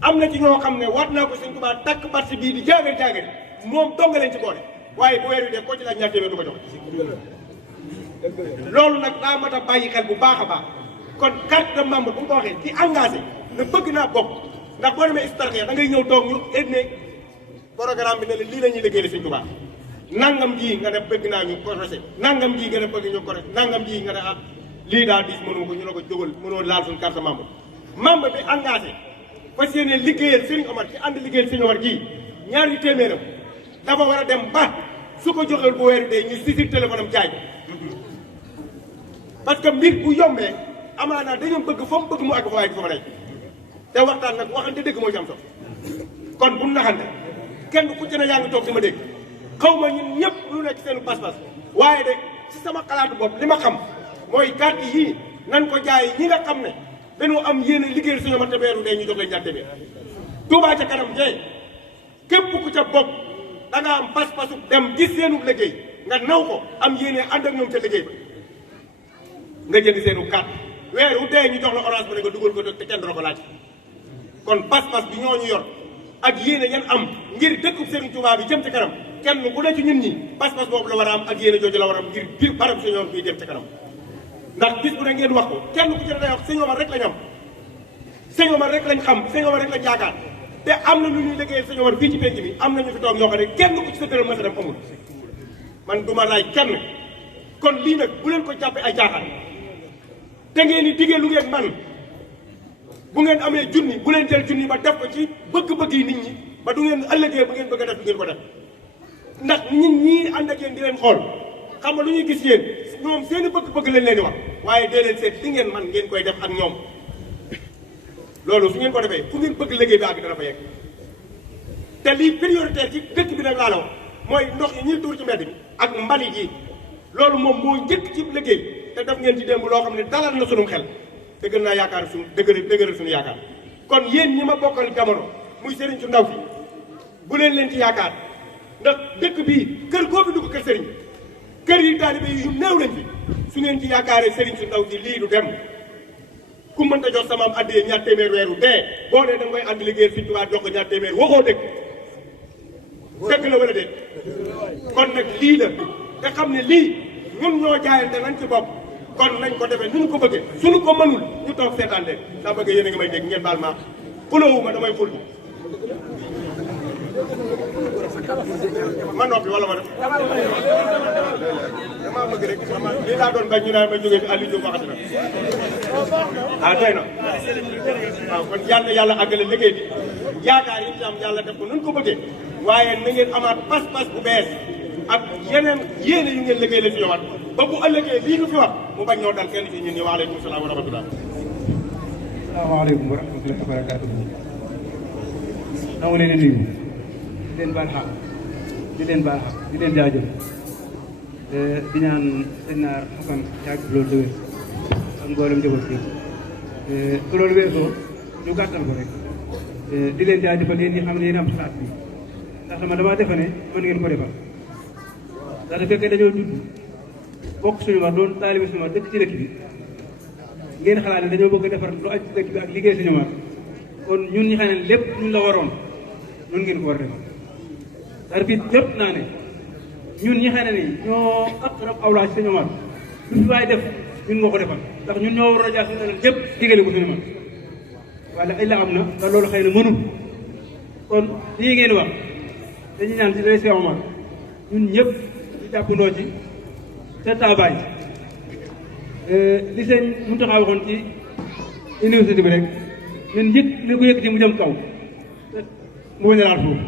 am na ci ñoo xam ne waat naa ko Sëñ Tuubaa takk bat bii di jaagar moom dong lañ ci boole waaye bu weer wi de koo ci laaj ñaar téeméer du ko jox loolu nag daa mat a bàyyi xel bu baax a baax kon carte de membre bu ko waxee ci engagé ne bëgg naa bokk ndax boo demee Hizbut-Tarqiyyah da ngay ñëw toog ñu indi programme bi ne la lii la ñuy liggéeyal Sëñ Tuubaa nangam ji nga ne bëgg naa ñu corrigé nangam ji nga ne bëgg ñu corrigé nangam ji nga ne ah lii daal diis mënu ko ñu la ko jógal mënoo laal suñu carte membre membre bi engagé fas yéene liggéeyal Serigne Omar ci ànd liggéeyal Serigne Omar ji ñaari téeméeram dafa war a dem ba su ko joxeel bu weer dee ñu sisir téléphone am jaay ko parce que mbir bu yombee amaanaa dañoo bëgg fa mu bëgg mu àgg fa waaye fa ma nekk te waxtaan nag waxante dëgg moo ci am solo kon bu mu naxante kenn ku ci ne yaa ngi toog di ma dégg xaw ma ñun ñëpp lu nekk seenu pas-pas waaye de ci sama xalaatu bopp li ma xam mooy carte yii nan ko jaay ñi nga xam ne dañoo am yéene liggéeyal Sëñ Omar te weeru dee ñu jox leen ñaar téeméer Touba ca kanam jee képp ku ca bokk da nga am pas-pasu dem gis seenu liggéey nga naw ko am yéene ànd ak ñoom ca liggéey ba nga jënd seenu carte weeru dee ñu jox la orange ba ne nga dugal ko te kenn dana ko laaj kon pas-pas bi ñooñu yor ak yéene yan am ngir dëkkub Serigne Touba bi jëm ci kanam kenn ku ne ci ñun ñi pas-pas boobu la war a am ak yéene jooju la war a am ngir biir barab Sëñ Omar bii jëm ci kanam ndax bis bu ne ngeen wax ko kenn ku ci ne day wax Sëñ Omar rek lañ am Sëñ Omar rek lañ xam Sëñ Omar rek lañ yaakaar te am na lu ñuy liggéeyal Sëñ Omar fii ci penc mi am na ñu fi toog ñoo xam ne kenn ku ci sa dërëm masa dem amul man du ma laaj kenn kon lii nag bu leen ko jàppee ay jaaxal te ngeen di diggee lu ngeen man bu ngeen amee junni bu leen jël junni ba def ko ci bëgg-bëgg yi nit ñi ba du ngeen ëllëgee bu ngeen bëgg a def du ngeen ko def ndax nit ñi ànd ak yéen di leen xool xam nga lu ñuy gis yéen ñoom seen i bëgg-bëgg leen leen di wax waaye dee leen seet li ngeen man ngeen koy def ak ñoom loolu su ngeen ko defee fu ngeen bëgg liggéey bi àgg dana fa yegg te lii prioritaire ci dëkk bi nag laa la wax mooy ndox yi ñuy tuur ci mbedd bi ak mbalit yi loolu moom moo njëkk ci liggéey te def ngeen ci démb loo xam ne dalal na sunum xel te gën naa yaakaar suñu dëgëral suñu yaakaar kon yéen ñi ma bokkal jamono muy sëriñ su ndaw si bu leen ci yaakaar ndax dëkk bii kër goo fi dugg kër sëriñ kër yi taalibe yi yu néew lañ fi su ngeen ci yaakaaree sëriñ su ndaw si lii du dem ku mënta jox sama am addiyee ñaar téeméer weeru dee boo dee da nga koy ànd liggéeyal Sëriñ Tuubaa jox ko ñaar téeméer waxoo dëgg dëgg la wala déet kon nag lii la te xam ne lii ñun ñoo jaayante nañ ci bopp kon nañ ko defee ni ñu ko bëggee suñu ko mënul ñu toog seetaan leen daa bëgg yéen a ngi may dégg ngeen baal ma xuloowuma damay xul ma noppi wala ma def damaa bëgg rek lii laa doon bañ ñu naan ma jógee fi Aliou Diop waxati na ah doy na waaw kon yàlla àggale liggéey bi yaakaar yi ci am yàlla def ko nun ko bëggee waaye na ngeen amaat pas-pas bu bees ak yeneen yéene yu ngeen liggéey la fi yowaat ba bu ëllëgee lii ñu fi wax mu bañ ñoo dal kenn ci ñun ñi waaleykum salaam wa rahmatullah asalaamaaleykum wa rahmatullahi wa barakatuh ngi leen di nuyu di leen baal xaq di leen baal xaq di leen jaajëf di ñaan sëñ Naar Xasan yàgg loolu déwén ak mboolem njaboot bi su loolu weesoo ñu gàttal ko rek di leen jaajëfal yéen ñi xam ne yéen am xalaat bi ndax damaa defe ne mën ngeen ko defal ndax da fekkee dañoo judd bokk suñu war doon taalibe suñu war dëkk ci dëkk bi ngeen xalaat ne dañoo bëgg a defar lu aj ci dëkk bi ak liggéey suñu war kon ñun ñi xam ne lépp ñun la waroon ñun ngeen ko war a defal dar bi lépp naa ne ñun ñi xam ne ni ñoo aqrab awlaa ci suñu war lu fi waay def ñun nga ko defal ndax ñun ñoo war a jaar suñu lépp digale ko suñu war waaye ay la am na te loolu xëy na mënul kon lii ngeen wax dañuy ñaan ci day Cheikh Omar ñun ñëpp ñu jàppandoo ci te taabaay li seen Muntaxa waxoon ci université bi rek ñun li ko yëkkati mu jëm kaw te mu bañ a laal foofu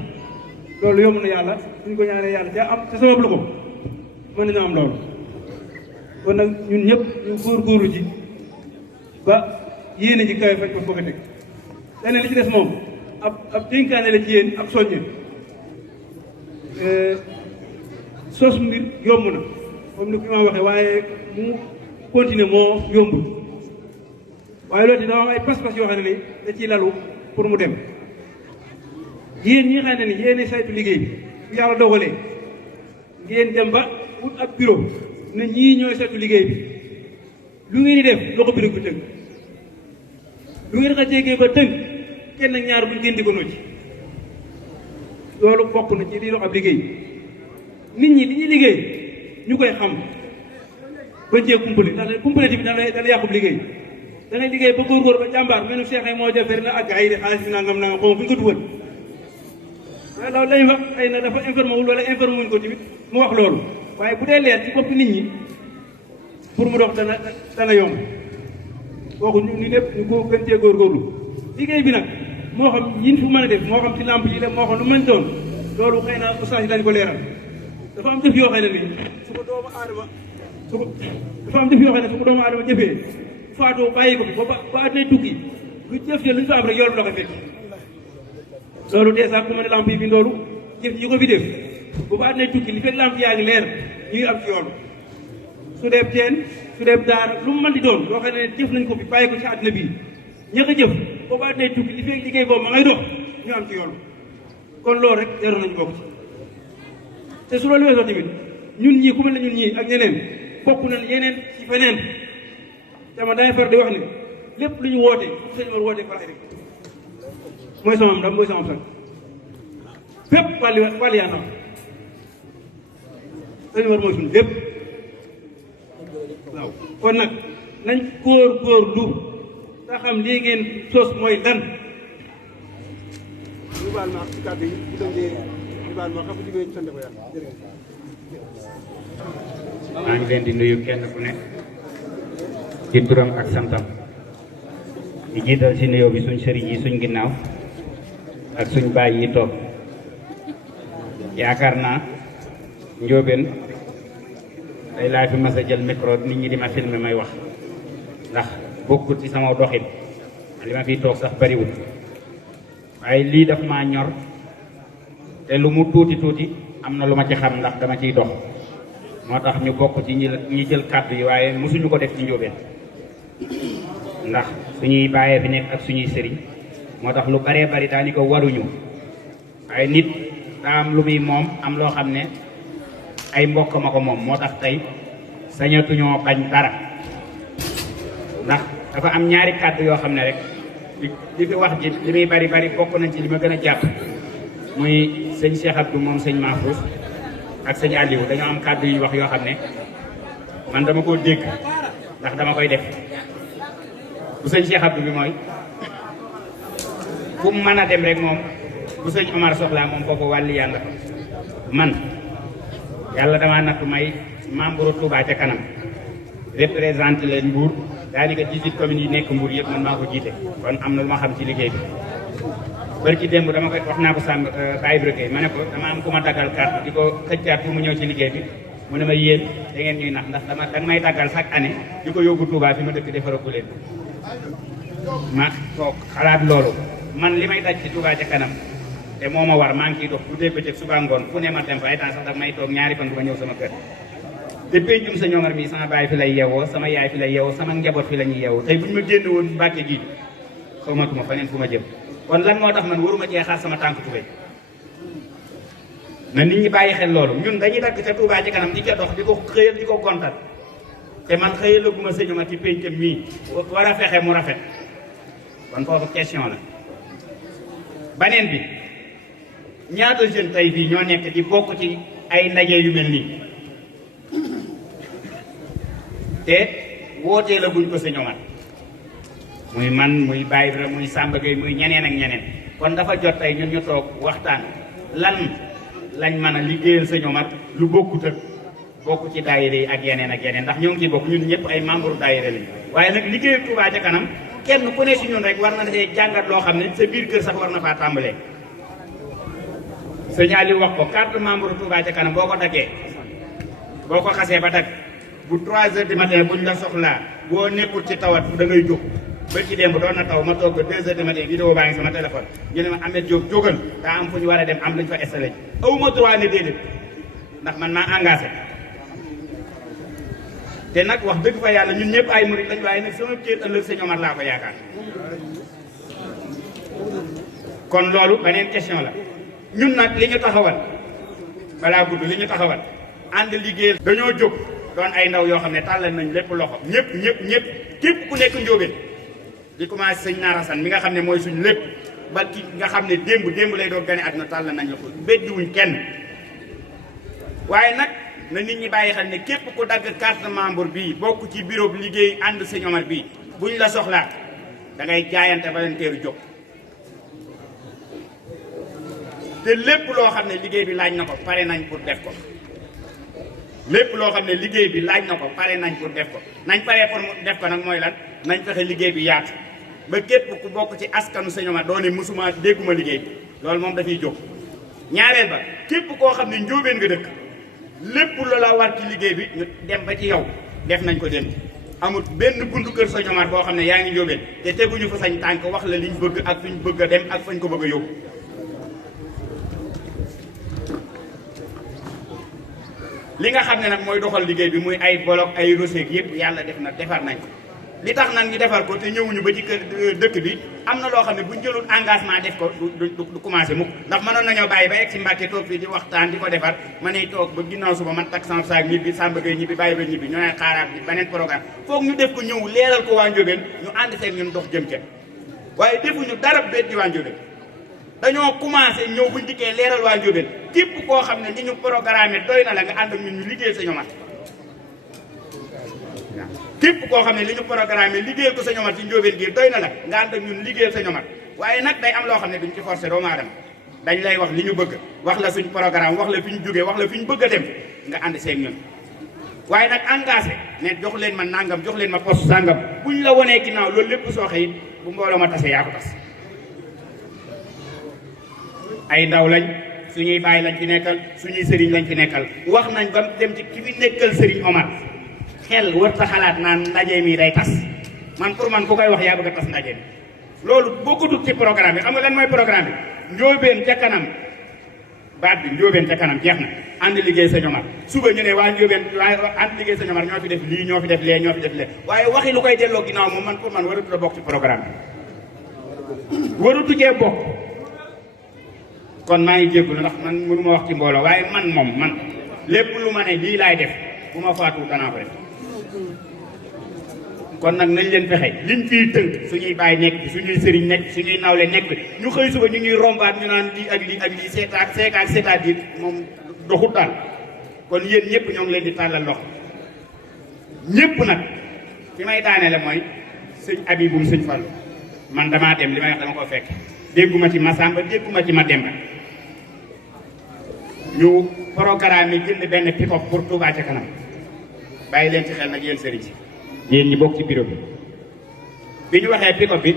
loolu yomb na yàlla suñ ko ñaanee yàlla ca am te sabab lu ko mën nañu am loolu kon nag ñun ñëpp ñu góorgóorlu ci ba yéene ji kawe faj ko foo ko teg leneen li ci des moom ab dénkaane la ci yéen ab soññe sos mbir yomb na comme ni ko ma waxee waaye mu continuer moo yombul waaye loolu dafa am ay pas-pas yoo xam ne ni da ciy lalu pour mu dem yéen ñi nga xam ne ni yéen saytu liggéey bi bu yàlla dogalee ngeen dem ba wut ab bureau ne ñii ñooy saytu liggéey bi lu ngeen di def loo ko bureau bi tënk lu ngeen xa jéegee ba tënk kenn ak ñaar buñ ngeen di ko nocci loolu bokk na ci lii dox ab liggéey nit ñi li ñuy liggéey ñu koy xam bañ cee kumpale ndax kumpale tamit dana yàqub liggéey da ngay liggéey ba góorgóor ba jàmbaar menu Cheikh ay moo defar na ak ay di xaalis bi nangam nangam xaw ma fu ñu ko dugal waaye loolu lañu wax xëy na dafa informé wul wala informé wuñ ko tamit mu wax loolu waaye bu dee leer ci bopp nit ñi pour mu dox dana yomb kooku ñu lépp ñu ko gën cee góorgóorlu liggéey bi nag moo xam yin fu mën a def moo xam ci lamp yi la moo xam lu mën doon loolu xëy na ustaas yi dañ ko leeral dafa am jëf yoo xam ne nii su ko doomu aadama dafa am jëf yoo xam ne su ko doomu aadama jëfee faatoo bàyyi ko fi ba àddina tukki lu jëf jël lu ñu fa am rek yoolu la ko fekk loolu dèjà ku mën a lamp yi bi loolu jëf yi ko fi def bu ba àddina tukki li fekk lamp yaa ngi leer ñuy am ci yoolu su dee teen su dee daara lu mu mën di doon loo xam ne jëf nañ ko fi bàyyi ko ci àddina bii ña ko jëf boobu àddina tukki li fekk liggéey boobu ma ngay dox ñu am ci yoolu kon loolu rek yaroon nañu bokk ci te su loolu weesoo tamit ñun ñii ku mel ne ñun ñii ak ñeneen bokk nañ yeneen ci feneen dama day far di wax ni lépp lu ñu woote sëñ war woote farax rek mooy sama ndam mooy sama sax fépp wàllu yaa nam sëñ war mooy suñu lépp waaw kon nag nañ góorgóorlu te xam lii ngeen sos mooy lan ñu baal ma ci kàddu yi bu dëngee ñu baal ma xam bu jigéen ñu sant ko yàlla maa ngi leen di nuyu kenn ku nekk ci turam ak santam di jiital ci nuyoo bi suñ sëriñ yi suñ ginnaaw ak suñ baay yi toog yaakaar naa njóobeen tey laa fi mas a jël micro nit ñi di ma filmer may wax ndax bokkul ci sama doxin li ma fiy toog sax bariwul waaye lii daf maa ñor te lu mu tuuti tuuti am na lu ma ci xam ndax dama ciy dox moo tax ñu bokk ci ñi jël kàddu yi waaye mosuñu ko def ci njóobeen ndax suñuy bàyyee fi nekk ak suñuy sëriñ moo tax lu baree bari daani ko waruñu waaye nit daa am lu muy moom am loo xam ne ay mbokk ma ko moom moo tax tey sañatuñoo bañ dara ndax dafa am ñaari kàddu yoo xam ne rek li fi wax ji li muy bari bari bokk nañ ci li ma gën a jàpp muy sëñ Cheikh Abdou moom sëñ Mahfouz ak sëñ Aliou dañoo am kàddu yu wax yoo xam ne man dama koo dégg ndax dama koy def bu sëñ Cheikh Abdou bi mooy fu mu mën a dem rek moom bu sëñ Omar soxlaa moom foofu wàlli yàlla man yàlla damaa nattu may membre Touba ca kanam représenté leen Mbour daanaka 18 communes yi nekk Mbour yëpp man maa ko jiite kon am na lu ma xam ci liggéey bi barki démb dama koy wax naa ko sàmm Baye Ibrahima ma ne ko dama am ku ma daggal carte di ko xëccaat pour mu ñëw ci liggéey bi mu ne ma yéen da ngeen ñuy nax ndax danga may daggal chaque année di ko yóbbu Touba fi ma dëkk defaragu leen ma toog xalaat loolu man li may daj ci Touba ca kanam te moo ma war maa ngi ciy dox bu dee bëccëg suba ngoon fu ne ma dem fa ay temps sax daf may toog ñaari fan bu ma ñëw sama kër te péncum sa ñoŋar mi sama baay fi lay yeewoo sama yaay fi lay yeewoo sama njaboot fi la ñuy yeewoo tey bu ñu ma génn woon Mbàkke gi xawmatuma faneen fu ma jëm kon lan moo tax man waruma cee xaar sama tànk tubéy na nit ñi bàyyi xel loolu ñun dañuy dagg ca Touba ci kanam di ca dox di ko xëyal di ko gontal te man xëyalaguma sëñu ma ci péncam mii war a fexe mu rafet kon foofu question la baneen bi ñaata jeune tey bii ñoo nekk di bokk ci ay ndaje yu mel nii te wootee la buñ ko sëñomat muy man muy Baye Ibra muy Samba Gueye muy ñeneen ak ñeneen kon dafa jot tey ñun ñu toog waxtaan lan lañ mën a liggéeyal sëñomat lu bokkut ak bokk ci daayira yi ak yeneen ndax ñoo ngi ciy bokk ñun ñëpp ay membre daayira lañ waaye nag liggéeyal Touba ca kanam kenn ku ne si ñun rek war na dafay jàngat loo xam ne sa biir kër sax war na faa tàmbalee sëñ Aliou wax ko carte membre Touba ca kanam boo ko daggee boo ko xasee ba dagg bu 3 heures du matin buñ la soxlaa boo nekkul ci tawat da ngay jóg ba ci démb doon na taw ma toog ba 2 heures du matin vidéo baa ngi sama téléphone ñu ne ma Ahmed Diop jógal daa am fu ñu war a dem am lañ fa installé awuma droit ne déedéet ndax man maa engagé te nag wax dëgg fa yàlla ñun ñëpp ay murid lañ waaye nag sama kër ëllëg sëñ Omar laa ko yaakaar kon loolu beneen question la ñun nag li ñu taxawal balaa gudd li ñu taxawal ànd liggéey dañoo jóg doon ay ndaw yoo xam ne tàllal nañ lépp loxo ñëpp képp ku nekk njóobeen di commencé sëñ Naar Assane mi nga xam ne mooy suñu lépp ba ki nga xam ne démb lay doon gane àdduna tàll nañ la ko beddiwuñ kenn waaye nag na nit ñi bàyyi xel ne képp ku dagg carte membre bii bokk ci bureau bi liggéey ànd Sëñ Omar bii buñ la soxlaa da ngay jaayante volontaire jóg te lépp loo xam ne liggéey bi laaj na ko pare nañ pour def ko lépp loo xam ne liggéey bi laaj na ko pare nañ pour def ko nañ paree pour def ko nag mooy lan nañ fexe liggéey bi yaatu ba képp ku bokk ci askanu Sëñ Omar doone musuma dégguma liggéey bi loolu moom dafay jóg ñaareel ba képp koo xam ne njóobeen nga dëkk lépp loola war ci liggéey bi ñu dem ba ci yow def nañ ko dem amul benn buntu kër Sëñ Omar boo xam ne yaa ngi njóobeen te teguñu fa sañ tànk wax la liñ bëgg ak fiñ bëgg a dem ak fañ ko bëgg a yóbbu li nga xam ne nag mooy doxal liggéey bi muy ay bloc ay roseeg yëpp yàlla def na defar nañ ko li tax nag ñu defar ko te ñëwuñu ba ci kër dëkk bi am na loo xam ne buñ jëlul engagement def ko du commencé mukk ndax mënoon nañoo bàyyi ba egg si Mbàkke toog fii di waxtaan di ko defar ma ne toog ba ginnaaw suba man tak sam saag ñibbi Samba Gueye ñibbi bàyyi ba ñibbi ñoo ne xaaraat bi beneen programme foog ñu def ko ñëw leeral ko waa Ndiobène ñu ànd seeg ñun dox jëm ca waaye defuñu dara beddi waa Ndiobène dañoo commencé ñëw buñ dikkee leeral waa Ndiobène képp koo xam ne li ñu programmé doy na la nga ànd ak ñun ñu liggéey Sëñ Omar képp koo xam ne li ñu programmé liggéeyal ko Sëñ Omar ci Ndiobène gi doy na la nga ànd ak ñun liggéeyal Sëñ Omar waaye nag day am loo xam ne duñ ci forcé doomu aadama dañ lay wax li ñu bëgg wax la suñ programme wax la fi ñu jógee wax la fi ñu bëgg a dem nga ànd seeg ñun waaye nag engagé ne jox leen ma nangam jox leen ma poste sangam buñ la wonee ginnaaw loolu lépp sooxe it bu mbooloo ma tase yaa ko tas ay ndaw lañ suñuy baay lañ fi nekkal suñuy sëriñ lañ fi nekkal wax nañ ba dem ci ki fi nekkal sëriñ Omar xel war ta xalaat naan ndaje mi day tas man pour man ku koy wax yaa bëgg a tas ndaje mi loolu bokkutut ci programme bi xam nga lan mooy programme bi Ndiobène ca kanam baat bi Ndiobène ca kanam jeex na ànd liggéey Sëñ Omar suba ñu ne waa Ndiobène waaye ànd liggéey Sëñ Omar ñoo fi def lii ñoo fi def lee ñoo fi def lee waaye waxi lu koy delloo ginnaaw moom man pour man waratu la bokk ci programme bi waratu cee bokk kon maa ngi jégalu ndax man mënu ma wax ci mbooloo waaye man lépp lu ma ne lii laay def bu ma faatu danaa ko def kon nag nañ leen fexe liñ fiy tënk suñuy baay nekk bi suñuy sëriñ nekk bi suñuy nawle nekk bi ñu xëy suba ñu ñuy rombaat ñu naan lii ak lii seetaak c'est-à-dire moom doxut daal kon yéen ñëpp ñoo ngi leen di tàllal loxo ñëpp nag fi may daaneele mooy sëñ Abibou sëñ Fallu man damaa dem li may wax dama ko fekk dégguma ci Masamba dégguma ci Mademba ñu programme yi jënd benn pick-up pour Touba ca kanam bàyyi leen ci xel nag yéen sëriñ si yéen ñi bokk ci bureau bi ñu waxee pick-up bi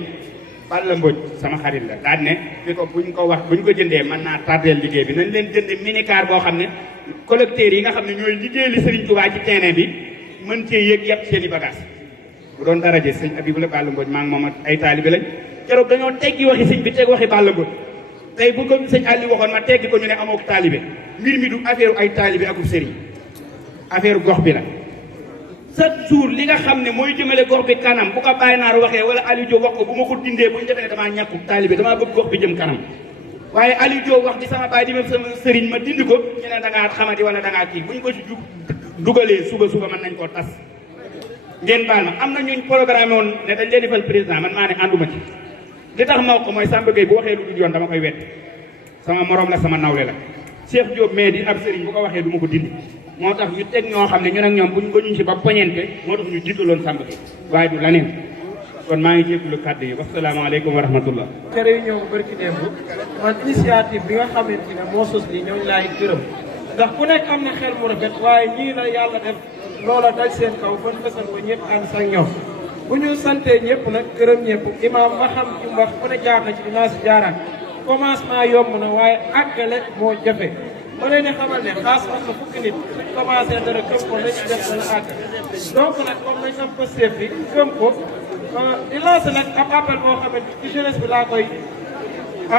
Balla Mbodj sama xarit la daal ne pick-up buñ ko jëndee mën naa tardeel liggéey bi nañ leen jënd minicar boo xam ne collecteurs yi nga xam ne ñooy liggéey li Sëriñ Touba ci terrain bi mën cee yëg yëpp seen i bagage bu doon dara jë sëñ Abibou la Balla Mbodj maa ngi moom ay taalibe lañ keroog dañoo teggi waxi sëñ bi teg waxi Balla Mbodj tey bu ko sëñ Aliou waxoon ma teggi ko ñu ne amoo taalibe mbir mi du affaire ay taalibe akub sëriñ affaire gox bi la chaque jour li nga xam ne mooy jëmale gox bi kanam bu ko Baye Naar waxee wala Aliou Diop wax ko bu ma ko dindee bu ñu defee damaa ñàkkub taalibe damaa bëgg gox bi jëm kanam waaye Aliou Diop wax di sama baay di ma sama sëriñ ma dindi ko ñu ne da ngaa xamadi wala da ngaa kii bu ñu ko ci dugalee suba mën nañ koo tas ngeen baal ma am na ñuñ programme woon ne dañ leen di fal président man maa ne ànduma ci li tax ma wax ko mooy Samba Gueye bu waxee lu dul yoon dama koy wett sama morom la sama nawle la Cheikh Diop mais di ab sëriñ bu ko waxee du ma ko dindi moo tax ñu teg ñoo xam ne ñun ak ñoom buñ bañuñ si ba poñente moo tax ñu jiitaloon Samba Gueye waaye du laneen kon maa ngi jégalu kàddu yi wasalaamaaleykum wa rahmatullah ca réunion bu bërki démb man initiative bi nga xamante ne moo sos li ñooñu laay gërëm ndax ku nekk am na xel mu rafet waaye ñii la yàlla def loola daj seen kaw ban fesal ko ñëpp ànd sax ñoom bu ñu santee ñëpp nag gërëm ñëpp imaam ma xam ci wax ku ne jaar na ci dinaa si jaaraat commencement yomb na waaye àggale moo jafe ma leen di xamal ne xaas wax na fukki nit suñ commencé dara gëm ko lañu def dana àgg donc nag comme nañ am pësteef bi gëm ko di lancé nag ab appel boo xamante ci jeunesse bi laa koy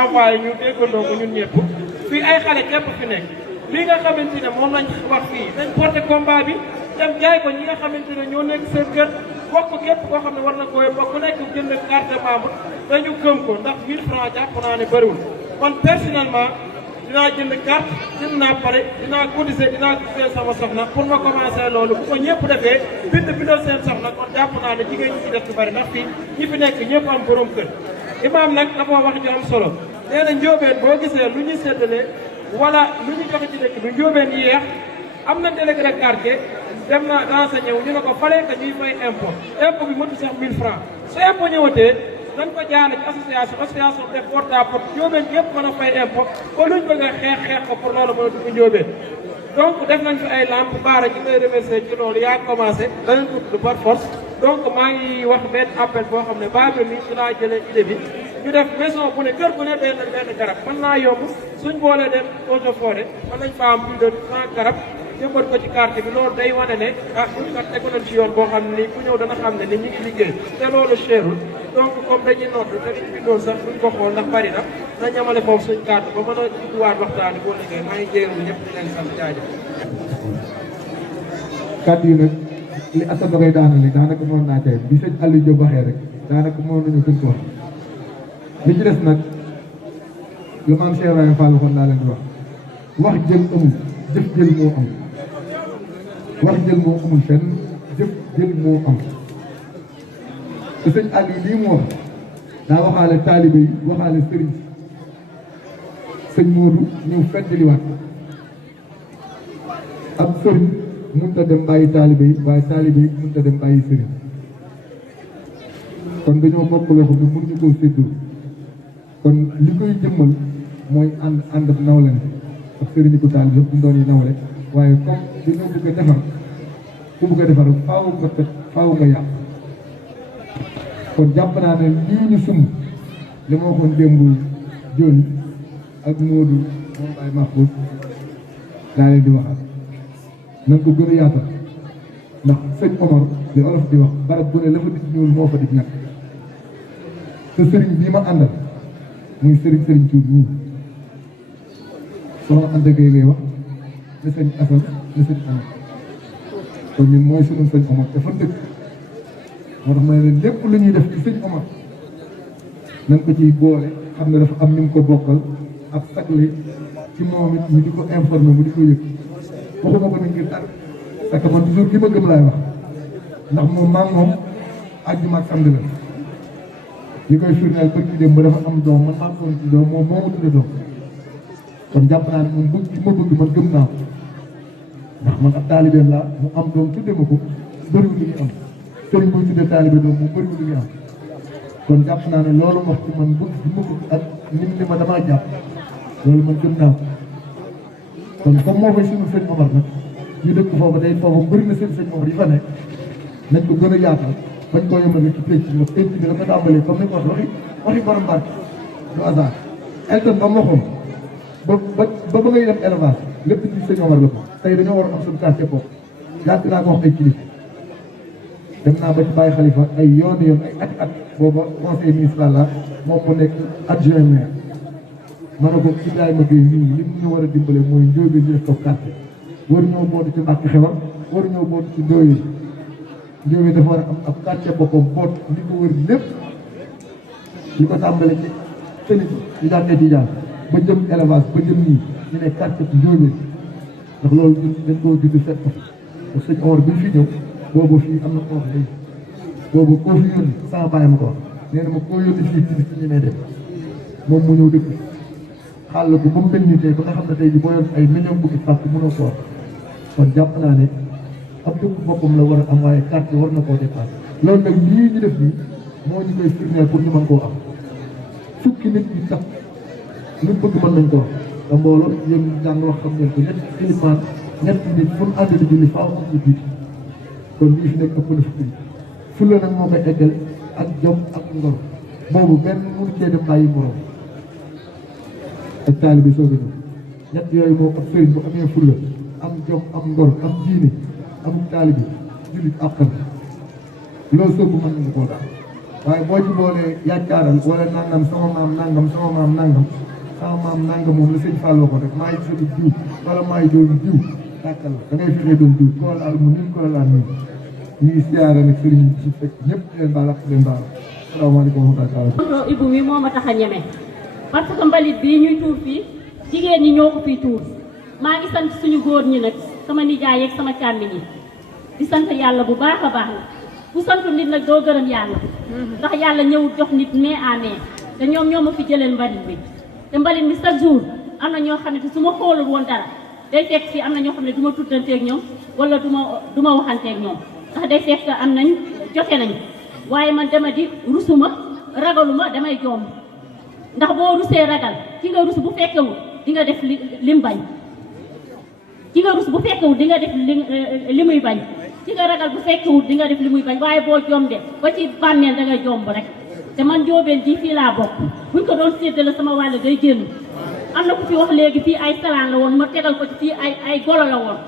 envoyé ñu déggandoo ko ñun ñëpp fii ay xale képp fi nekk lii nga xamante ne moom lañ wax fii nañ porté combat bi dem jaay ko ñi nga xamante ne ñoo nekk seen kër bokk képp koo xam ne war na koy bokk nekk jënd carte membre dañu gëm ko ndax 1000 francs jàpp naa ne bëriwul man personnellement dinaa jënd carte jënd naa pare dinaa cotiser dinaa cotiser sama soxna pour ma commencer loolu bu ko ñëpp defee bindoo seen soxna kon jàpp naa ne jigéen ñi ci def lu bari ndax fii ñi fi nekk ñëpp am borom kër imaam nag dafa wax ju am solo nee na njóobeen boo gisee lu ñu séddale wala lu ñu joxe ci dëkk bi njóobeen yéex am na délégué de quartier dem na renseigné wu ñu ne ko fallait que ñuy fay impôt bi mëtu sax 1000 francs su impôt ñëwatee dañ ko jaarale ci association def porte à porte njóobeen yëpp mën a fay impôt ba luñ bëgg a xeex ko pour loolu mën a dugg njóobeen donc def nañ fi ay lampe baara ci may remercier ci loolu yaa commencé danañ ko tudd par force donc maa ngi wax benn appel boo xam ne baabe mi ci laa jëlee idée bi ñu def maison bu ne kër bu ne benn garab mën naa yomb suñ boolee dem eaux et forêt mën nañ fa am plus de 100 garab jëmbat ko ci quartier bi loolu day wane ne ñun kat tegu nañ ci yoon boo xam ne nii ku ñëw dana xam ne ni ñu ngi liggéey te loolu cherul donc comme dañuy nodd te liñ bindoon sax duñ ko xool ndax bari na na ñamale foofu suñ kàddu ba mën a dugguwaat waxtaan boo liggéey maa ngi jégalu ñëpp di leen sant jaajëf. kàddu yi nag li Assane da koy daanale daanaka mën naa tey bi sëñ Aliou Diop waxee rek daanaka mën nañu gën ko wax li ci des nag lu maam Cheikh Ibrahima Fall waxoon naa leen di wax jël amul jëf jël moo am wax jël moo amul fenn jëf jël moo am te sëñ Aliou lii mu wax daa waxaale taalibe yi waxaale sëriñ sëñ Modou ñëw feddliwaat ab sëriñ mënut a dem bàyyi taalibe yi waaye taalibe yi mënut a dem bàyyi sëriñ kon dañoo bokk loo xam ne mënuñu koo séddoo kon li koy jëmmal mooy ànd ak nawlante ak sëriñ ko taalibe yëpp doon yi nawle waaye comme dañoo bëgg a defar ku bëgg a defar faaw nga yàq kon jàpp naa ne lii ñu sumb li ma waxoon démb Joni ak Modou moom Baye Mahfouz daa leen di waxaat nañ ko gën a yaatal ndax sëñ Omar li olof di wax barab bu ne la fa di ñuul moo fa di ñàkk te sëriñ bii ma àndal muy sëriñ Cuur nii soxna Anta Gueye ngay wax ne sëñ Assane ne sëñ Amar kon ñun mooy sunu sëñ Omar dafa dëkk moo tax ma ne leen lépp lu ñuy def ci sëñ Omar nañ ko ciy boole xam ne dafa am ñu mu ko bokkal ak sagle ci moom it ñu di ko informé mu di ko yëg waxuma ko nag ngir dara parce que man toujours li ma gëm laay wax ndax moom maa moom àjjuma ak samedi la li koy firndeel bëgg ci dem ba dafa am doom man maa ko ci doom moom moo ma tudde doom kon jàpp naa ne moom bëgg li ma bëgg man gëm naa ko ndax man ab taalibeem laa mu am doom tudde ma ko bëriwul li muy am sëriñ buy tudde taalibe doom mu bëriwul li muy am kon jàpp naa ne loolu wax ci man bëgg li ma bëgg ak nim ni ma damaa jàpp loolu man gëm naa ko kon comme moo fay sunu sëñ Omar nag ñu dëkk foofu day foofu bëri na seen sëñ Omar yi fa nekk nañ ko gën a yaatal bañ koo yemale ci pénc bi pénc bi la ko tàmbalee comme ni ko waxi borom barke du hasard Elton ba mu waxoon ba ngay dem élevage lépp ci sëñ Omar la ko tey dañoo war a am suñu quartier bopp yàgg naa ko wax ay kilifa dem naa ba ci Baye Khalifa ay yoon ay at booba conseil municipal la moom mu nekk adjoint maire ma ne ko Ibrahima Gueye nii li mu ñu war a dimbale mooy njóobe ñu def ko quartier waru ñëw bootu ci Mbàkke Xewar waru ñëw bootu ci Ndoye njóobe dafa war a am ab quartier boppam boot li ko wër lépp li ko tàmbale ci tëli ñu daan ne di jàng ba jëm élevage ba jëm nii ñu ne quartier bi njóobe ndax loolu ñun dañ koo judd fekk ko te sëñ Omar bi fi ñëw boobu fii am na ko wax léegi boobu koo fi yónni sama bàyyi ma ko wax nee na ma koo yónni fii ci ñu ne dem moom mu ñëw dëkk xàll ko ba mu mel nii tey ba nga xam ne tey ji boo yor ay million bukki fàkk mënoo ko wax kon jàpp naa ne ab dëkk boppam la war a am waaye quartier war na koo dépassé loolu nag lii ñu def nii moo ñu koy firndeel pour ñu mën koo am fukki nit ñi sax luñ bëgg mën nañ ko wax te mbooloo yéen daan wax xam ngeen ko ñetti kilimaan ñetti nit fu mu ànd di julli faaw am ñu jiit kon lii fi nekk ëpp na fukki fulla nag moo koy eggale ak jom ak ngor boobu benn mënu cee dem bàyyi morom ak taalibe bi soog a ñëw ñett yooyu moom ab sëriñ bu amee fulla am jom am ngor am diine am taalibe bi jullit àqam loolu soobu mën nañu koo daal waaye boo ci boolee yaakaaral wala nangam sama maam nangam sama maam nangam sama maam nangam moom la sëñ Fallou ko rek maa ngi sëtu jiw wala maa ngi doomu jiw tàkkal la da ngay fexe doon jiw ko laal mu nii ko laal nii ñu ngi siyaare nag sëriñ ci fekk ñëpp leen baal ak leen baal salaamaaleykum wa rahmatulah. Ibou mi moo ma tax a ñeme parce que mbalit bii ñuy tuur fii jigéen ñi ñoo ko fiy tuur maa ngi sant suñu góor ñi nag sama nijaay ak sama càmmiñ yi di sant yàlla bu baax a baax la bu sant nit nag doo gërëm yàlla ndax yàlla ñëwul jox nit main à main te ñoom ñoo ma fi jëleel mbalit bi te mbalit mi chaque jour am na ñoo xam ne su ma xoolul woon dara day fekk fii am na ñoo xam ne du ma tuddanteeg ñoom wala du ma waxanteeg ñoom ndax day fekk am nañ joxe nañ waaye man dama di rusuma ragaluma damay joom ndax boo rusee ragal ki nga rus bu fekkewul di nga def lim bañ ki nga rus bu fekkewul di nga def li muy bañ ki nga ragal bu fekkewul di nga def li muy bañ waaye boo joom de ba ci bàmmeel da ngay jomb rek te man Ndiobène ji fii laa bokk buñ ko doon séddale sama wàll day génn am na ku fi wax léegi fii ay salaan la woon ma tegal ko ci fii ay golo la woon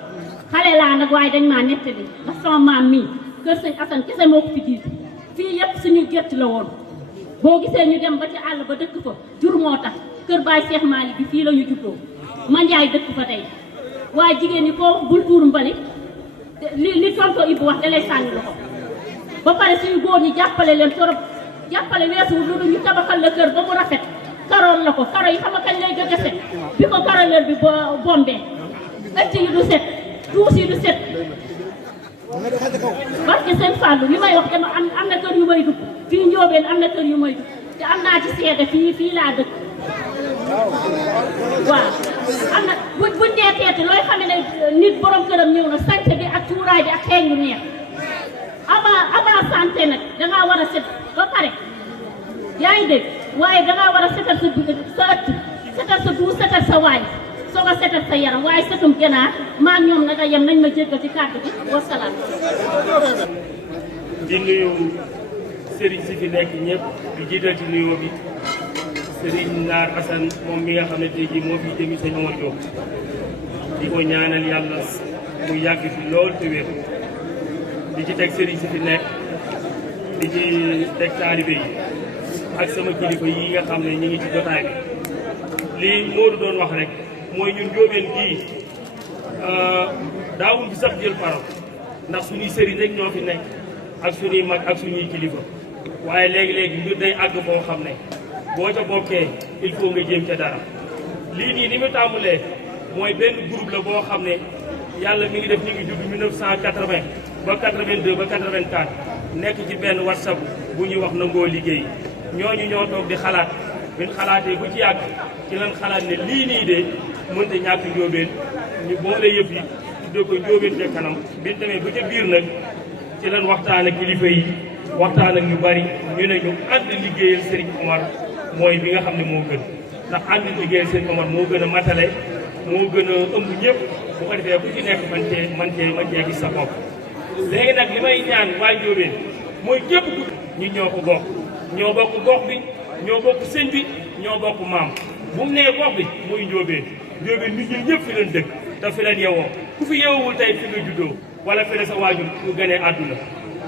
xale laa nag waaye dañ maa nettali ndax sama maam mii kër sëñ Assane kese moo ko fi jiitu fii yëpp suñu gert la woon boo gisee ñu dem ba ci àll ba dëkk fa jur moo tax kër Baay Cheikh Malick bi fii la ñu juddoo manjaay dëkk fa tey waaye jigéen ñi koo bul tuur mbalit li tonto Ibou wax da lay sànni loxo ba pare suñu góor ñi jàppale leen torop jàppale weesuwul lu ñu tabaxal la kër ba mu rafet karoon la ko karo yi xam nga kañ lay gëj a set bi ko karoleur bi bombee ëtt yi du set tuus yi du set parce que seen fàllu li may wax dama am na kër yu may dugg fii Ndiobène am na kër yu may dugg te am naa ci seede fii laa dëkk waaw am na buñ dee teete looy xam ne nit borom këram ñëw na sañse bi ak cuuraay bi ak xeeñ lu neex avant santé nag dangaa war a set ba pare yaa ngi dégg waaye dangaa war a setal sa ëtt setal sa duus setal sa waañ soo ko setal sa yaram waaye setum ganaar maa ñoom nag a yem nañ ma jéggal ci kàddu bi wasalaam. di nuyu sëriñ si fi nekk ñëpp di jiital ci nuyoo bi sëriñ Naar Assane moom mi nga xam ne tey jii moo fi jëmi sëñ Omar Diop di ko ñaanal yàlla mu yàgg fi lool te wér di ci teg sëriñ si fi nekk di ci teg taalibe yi ak sama kilifa yi nga xam ne ñu ngi ci jotaay bi lii Modou doon wax rek mooy ñun Ndiobène gii daawul bi sax jël parole ndax suñuy sëriñ rek ñoo fi nekk ak suñuy mag ak suñuy kilifa waaye léegi-léegi mbir day àgg boo xam ne boo ca bokkee il faut nga jéem ca dara lii nii ni mu tàmbalee mooy benn groupe la boo xam ne yàlla mi ngi def ñu ngi judd 1980 ba 82 ba 84 nekk ci benn WhatsApp bu ñuy wax nangoo liggéey ñooñu ñoo toog di xalaat buñ xalaatee bu ci yàgg ci lan xalaat ne lii nii de mënta ñàkk Ndiobène ñu boole yëpp yi tuddee ko Ndiobène ca kanam biñ demee ba ca biir nag ci lan waxtaan ak kilifa yi waxtaan ak ñu bari ñu ne ñu ànd liggéeyal Serigne Omar mooy bi nga xam ne moo gën ndax ànd liggéeyal Serigne Omar moo gën a matale moo gën a ëmb ñëpp bu ko defee ku ci nekk man cee gis sa bopp. léegi nag li may ñaan waa Ndiobène mooy képp ku ñu ñoo ko bokk ñoo bokk gox bi ñoo bokk sëñ bi ñoo bokk maam bu mu nee gox bi muy Ndiobène nit ñi ñëpp fi leen dëkk te fi leen yewoo ku fi yewowul tey fi nga juddoo wala fi la sa waajur ku gënee àdduna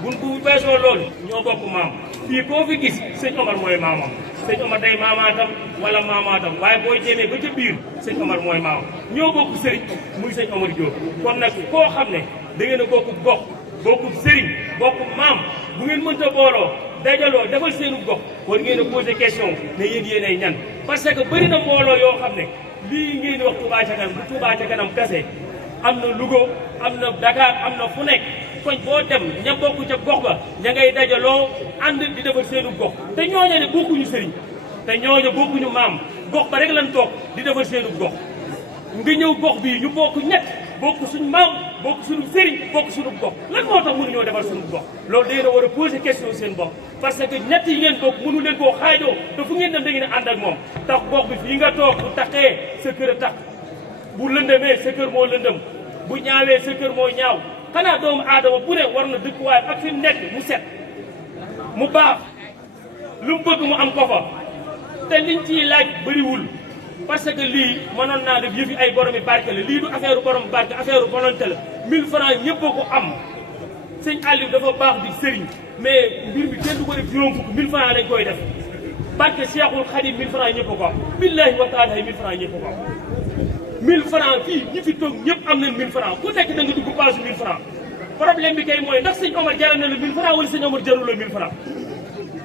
buñ bu beesoo loolu ñoo bokk maam fii koo fi gis sëñ Omar mooy maamam sëñ Omar day maamaatam wala maamaatam waaye boo jéemee ba ca biir sëñ Omar mooy maamam ñoo bokk sëriñ muy sëñ Omar Diop kon nag koo xam ne da ngeen a bokk gox bokk sëriñ bokk maam bu ngeen mënta booloo dajaloo defal seenu gox war ngeen a posé question ne yéenay ñan parce que bëri na mbooloo yoo xam ne lii ngeen wax Touba ca kanam bu Touba ca kanam kase am na Louga am na Dakar am na fu nekk koñ boo dem ña bokk ca gox ba ña ngay dajaloo ànd di defal seenu gox te ñooñu ne bokkuñu sëriñ te ñooñu bokkuñu maam gox ba rek lañ toog di defal seenu gox nga ñëw gox bii ñu bokk ñett bokk suñu maam bokk suñu sëriñ bokk suñu gox lan moo tax mënuñoo defal suñu gox loolu da ngeen a war a poser question seen bopp parce que ñett yi ngeen bokk mënu leen koo xaajoo te fu ngeen dem da ngeen a ànd ak moom tax gox bi fii nga toog bu taxee sa kër a tax bu lëndëmee sa kër moo lëndëm bu ñaawee sa kër moo ñaaw xanaa doomu aadama bu ne war na dëkkuwaay ak fi mu nekk mu set mu baax lu mu bëgg mu am ko fa te liñ ciy laaj bëriwul parce que lii mënoon naa def yëfi ay boromi barke la lii du affaire borom barke affaire volonté la 1000 francs ñëpp a ko am sëñ Aliou dafa baax di sëriñ mais mbir bi kenn du ko def juróom fukk 1000 francs lañ koy def barke Cheikhul Khadim 1000 francs ñëpp a ko am billahi wa taala 1000 francs ñëpp a ko am 1000 francs fii ñi fi toog ñëpp am nañ 1000 francs ku nekk da nga dugg page 1000 francs problème bi kay mooy ndax sëñ Omar jaral na la 1000 francs wala sëñ Omar jarul la 1000 francs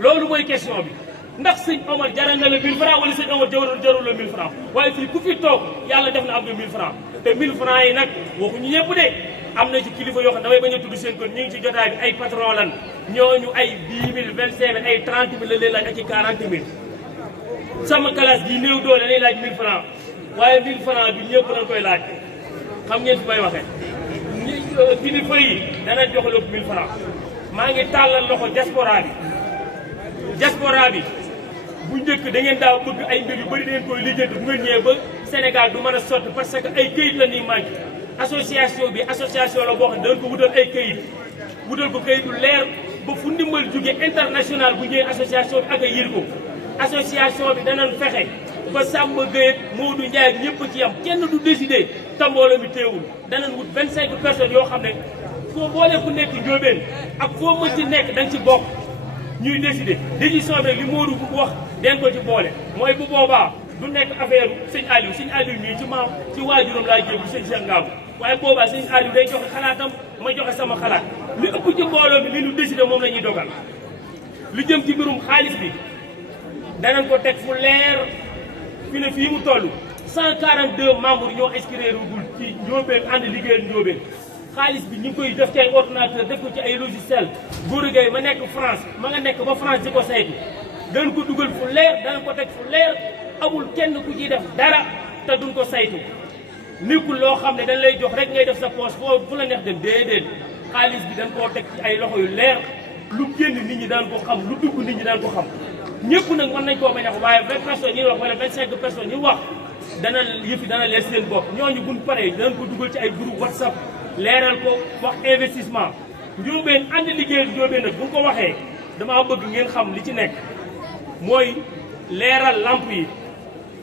loolu mooy question bi ndax sëñ Omar jaral na la 1000 francs wala sëñ Omar jarul la 1000 francs waaye fii ku fi toog yàlla def na am nga 1000 francs te 1000 francs yi nag waxuñu ñëpp de am na ci kilifa yoo xam damay bañ a tudd seen kon ñu ngi ci jotaay bi ay patron lan ñooñu ay 10 000 25 000 ay 30 000 la leen laaj ak ci 40 000 sama classe gi néew doole dañuy laaj 1000 francs waaye 1000 francs bi ñëpp dañ koy laaj xam ngeen fi may waxee kilifa yi dana jox lépp 1000 francs maa ngi tàllal loxo diaspora bi bu njëkk da ngeen daaw bëgg ay mbir yu bëri da ngeen koy lijjanti bu ngeen ñëwee ba Sénégal du mën a sotti parce que ay këyit la ñuy manqué association bi association la boo xam ne dañ ko wutal ay këyit wutal ko këyitu leer ba fu ndimbal jóge international bu ñëwee association bi ak a yër ko association bi danañ fexe ba Samba Gueye Modou Ndiaye ñëpp ci yam kenn du décider te mbooloo mi teewul danañ wut 25 personnes yoo xam ne foo boole ku nekk Ndiobène ak foo mën ci nekk da nga ci bokk ñuy décider décision bi li Modou bu wax den ko ci boole mooy bu boobaa du nekk affaire sëñ Aliou mii ci maam ci waajuram laa jébbu sëñ Cheikh Ngabou waaye boobaa sëñ Aliou day joxe xalaatam ma joxe sama xalaat li ëpp ci mbooloo bi li ñu décider moom la ñuy dogal lu jëm ci mbirum xaalis bi danañ ko teg fu leer fi ne fii mu toll 142 membres ñoo inscrire gul ci Ndiobène ànd liggéeyal Ndiobène xaalis bi ñu ngi koy def ci ay ordinateur def ko ci ay logiciel Gora Gueye ma nekk France ma nga nekk ba France di ko saytu danañ ko dugal fu leer danañ ko teg fu leer amul kenn ku ciy def dara te duñ ko saytu nekkul loo xam ne dañ lay jox rek ngay def sa poche foo fu la neex dem déedéet xaalis bi dañ koo teg ci ay loxo yu leer lu génn nit ñi daan ko xam lu dugg nit ñi daan ko xam ñëpp nag mën nañ koo bañ a wax waaye 20 personnes yi wax wala 25 personnes yi wax dana yëfi dana leer seen bopp ñooñu buñ paree danañ ko dugal ci ay groupe WhatsApp leeral ko wax investissement Ndiobène ànd liggéeyal Ndiobène nag bu ko waxee damaa bëgg ngeen xam li ci nekk mooy leeral lamp yi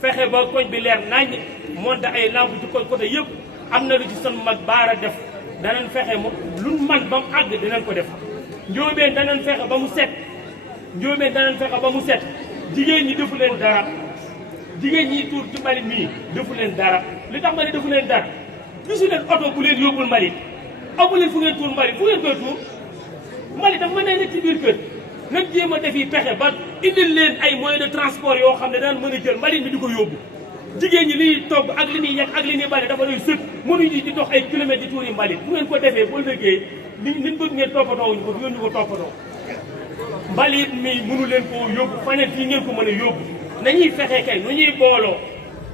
fexe ba koñ bi leer nañ monte ay lamp ci koñ côté yëpp am na lu ci son mag baara def danañ fexe mo lu man ba mu àgg dinañ ko def Ndiobène danañ fexe ba mu set Ndiobène danañ fexe ba mu set jigéen ñi defu leen dara jigéen ñi tuur ci mbalit mii defu leen dara li tax ma ne defu leen dara gisu leen oto bu leen yóbbul mbalit amu leen fu ngeen tuur mbalit fu ngeen koy tuur mbalit dafa mën a nekk ci biir kër nag jéem a defi pexe ba indil leen ay moyens de transport yoo xam ne daan mën a jël mbalit mi di ko yóbbu jigéen ñi liy togg ak li ñuy yàq ak li ñuy bale dafa doy sëkk mënuñu di dox ay kilomètres di tuuri mbalit bu ngeen ko defee boo liggéey nit bëgg ngeen toppatoo wuñu ko du ngeen ñu ko toppatoo mbalit mi mënu leen koo yóbbu faneen fii ngeen ko mën a yóbbu nañuy fexe kay nu ñuy booloo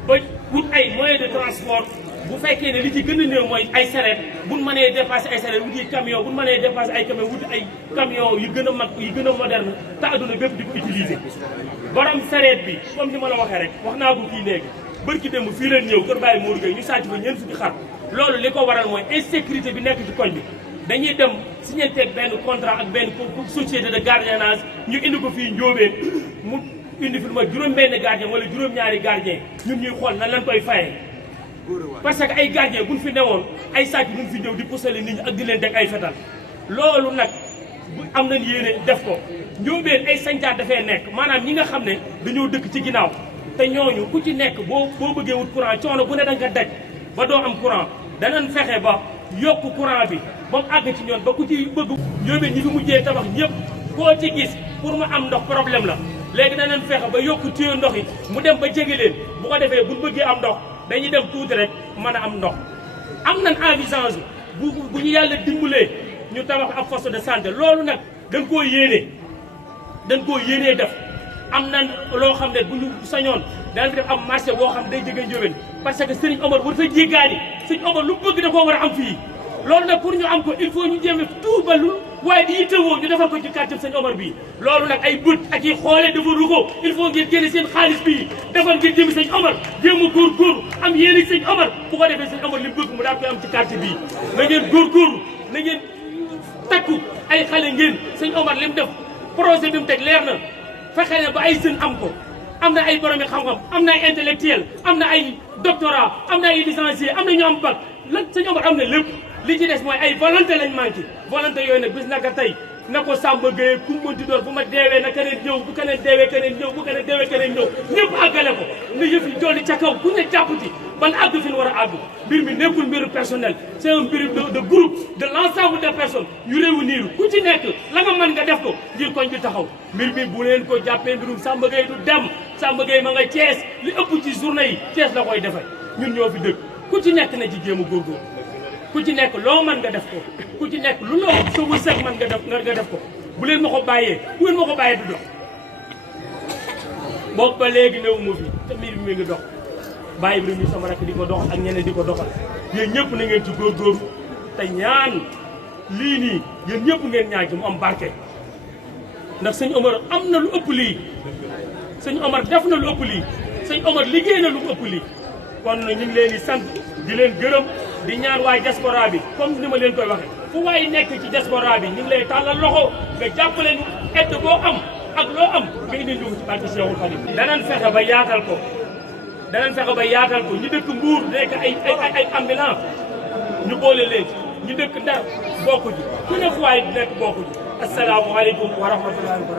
ba wut ay moyens de transport bu fekkee ne li ci gën a néew mooy ay sareet buñ mënee dépassé ay sareet wuti camion buñ mënee dépassé ay camion wuti ay camion yu gën a mag yu gën a moderne te adduna bépp di ko utiliser borom sareet bi comme ni ma la waxee rek wax naa ko kii léegi bërki démb fii leen ñëw kër Baye Modou Gueye ñu sàcc fa ñeent fukki xar loolu li ko waral mooy insécurité bi nekk ci koñ bi dañuy dem signé benn contrat ak benn société de gardiennage ñu indi ko fii Ndiobène mu indi fi lu ma juróom-benn gardien wala juróom-ñaari gardien ñun ñuy xool nan lañ koy fayee parce que ay gardien buñ fi newoon ay sàcc buñ fi ñëw di pusale nit ñi ak di leen teg ay fetal loolu nag bu am nañ yéene def ko Ndiobène ay sancaat dafay nekk maanaam ñi nga xam ne dañoo dëkk ci ginnaaw te ñooñu ku ci nekk boo bëggee wut courant coono bu ne da nga daj ba doo am courant danañ fexe ba yokk courant bi ba mu àgg ci ñoon ba ku ci bëgg Ndiobène ñi fi mujjee tabax ñëpp koo ci gis pour mu am ndox problème la léegi danañ fexe ba yokk tuyau ndox yi mu dem ba jege leen bu ko defee buñ bëggee am ndox dañuy dem tuuti rek mën a am ndox am nañ envisage bu ñu yàlla dimbalee ñu tabax ab poste de santé loolu nag dañ koo yéenee def am nañ loo xam ne bu ñu sañoon danañ fi def am marché boo xam ne day jege Ndiobène parce que Serigne Omar war fa jéggaani Serigne Omar lu bëgg da koo war a am fii loolu nag pour ñu am ko il faut ñu jéem tout ba lu waaye di yittewoo ñu defal ko ci quartier Serigne Omar bii loolu nag ay bët ak i xoole defaru ko il faut ngeen génne seen xaalis bii defal ngeen jëmi Serigne Omar jéem a góorgóorlu am yéene Serigne Omar bu ko defee Serigne Omar li mu bëgg mu daal koy am ci quartier bii na ngeen góorgóorlu na ngeen takku ay xale ngeen Serigne Omar li mu def projet bi mu teg leer na fexe ne ba ay jeunes am ko am na ay borom xam-xam am na ay intellectuel am na ay doctorat am na ay licencié am na ñu am bac lan Serigne Omar am na lépp li ci des mooy ay volonté lañ manqué volonté yooyu nag bis naka tey na ko Samba Gueye ku mu mënti doon bu ma deewee na keneen ñëw bu keneen deewee keneen ñëw bu keneen deewee keneen ñëw ñëpp àggale ko na yëf yi jolli ca kaw ku ne jàpp ci ban àgg fi ñu war a àgg mbir mi nekkul mbiru personnel c'est un mbir de groupe de l'ensemble des personnes yu réunir ku ci nekk la nga mën nga def ko ngir koñ bi taxaw mbir mi bu leen ko jàppee mbirum Samba Gueye du dem Samba Gueye ma nga Thiès li ëpp ci journée yi Thiès la koy defee ñun ñoo fi dëkk ku ci nekk na ci jéem a góorgóorlu ku ci nekk loo mën nga def ko ku ci nekk lu la sa wërsëg mën nga def ko bu leen ma ko bàyyee du dox boobu ba léegi néew mu fi te mbir mi ngi dox bàyyi bi mi sama rakk di ko doxal ak ñeneen di ko doxal yéen ñëpp na ngeen ci góorgóorlu te ñaan lii nii yéen ñëpp ngeen ñaan ci mu am barke ndax sëñ Omar am na lu ëpp lii sëñ Omar def na lu ëpp lii sëñ Omar liggéey na lu ëpp lii kon ñu ngi leen di sant di leen gërëm di ñaan waay diaspora bi comme ni ma leen koy waxee fu waay nekk ci diaspora bi ñu ngi lay tàllal loxo nga jàppale ñu aide boo am ak loo am nga indi ñu ci barke Cheikhul Khadim danañ fexe ba yaatal ko ñu dëkk Mbuur nekk ay ambulance ñu boole leen ñu dëkk Ndar bokku ji ku ne fu waay nekk bokku ji asalaamaaleykum wa rahmatullahi wa barakatuh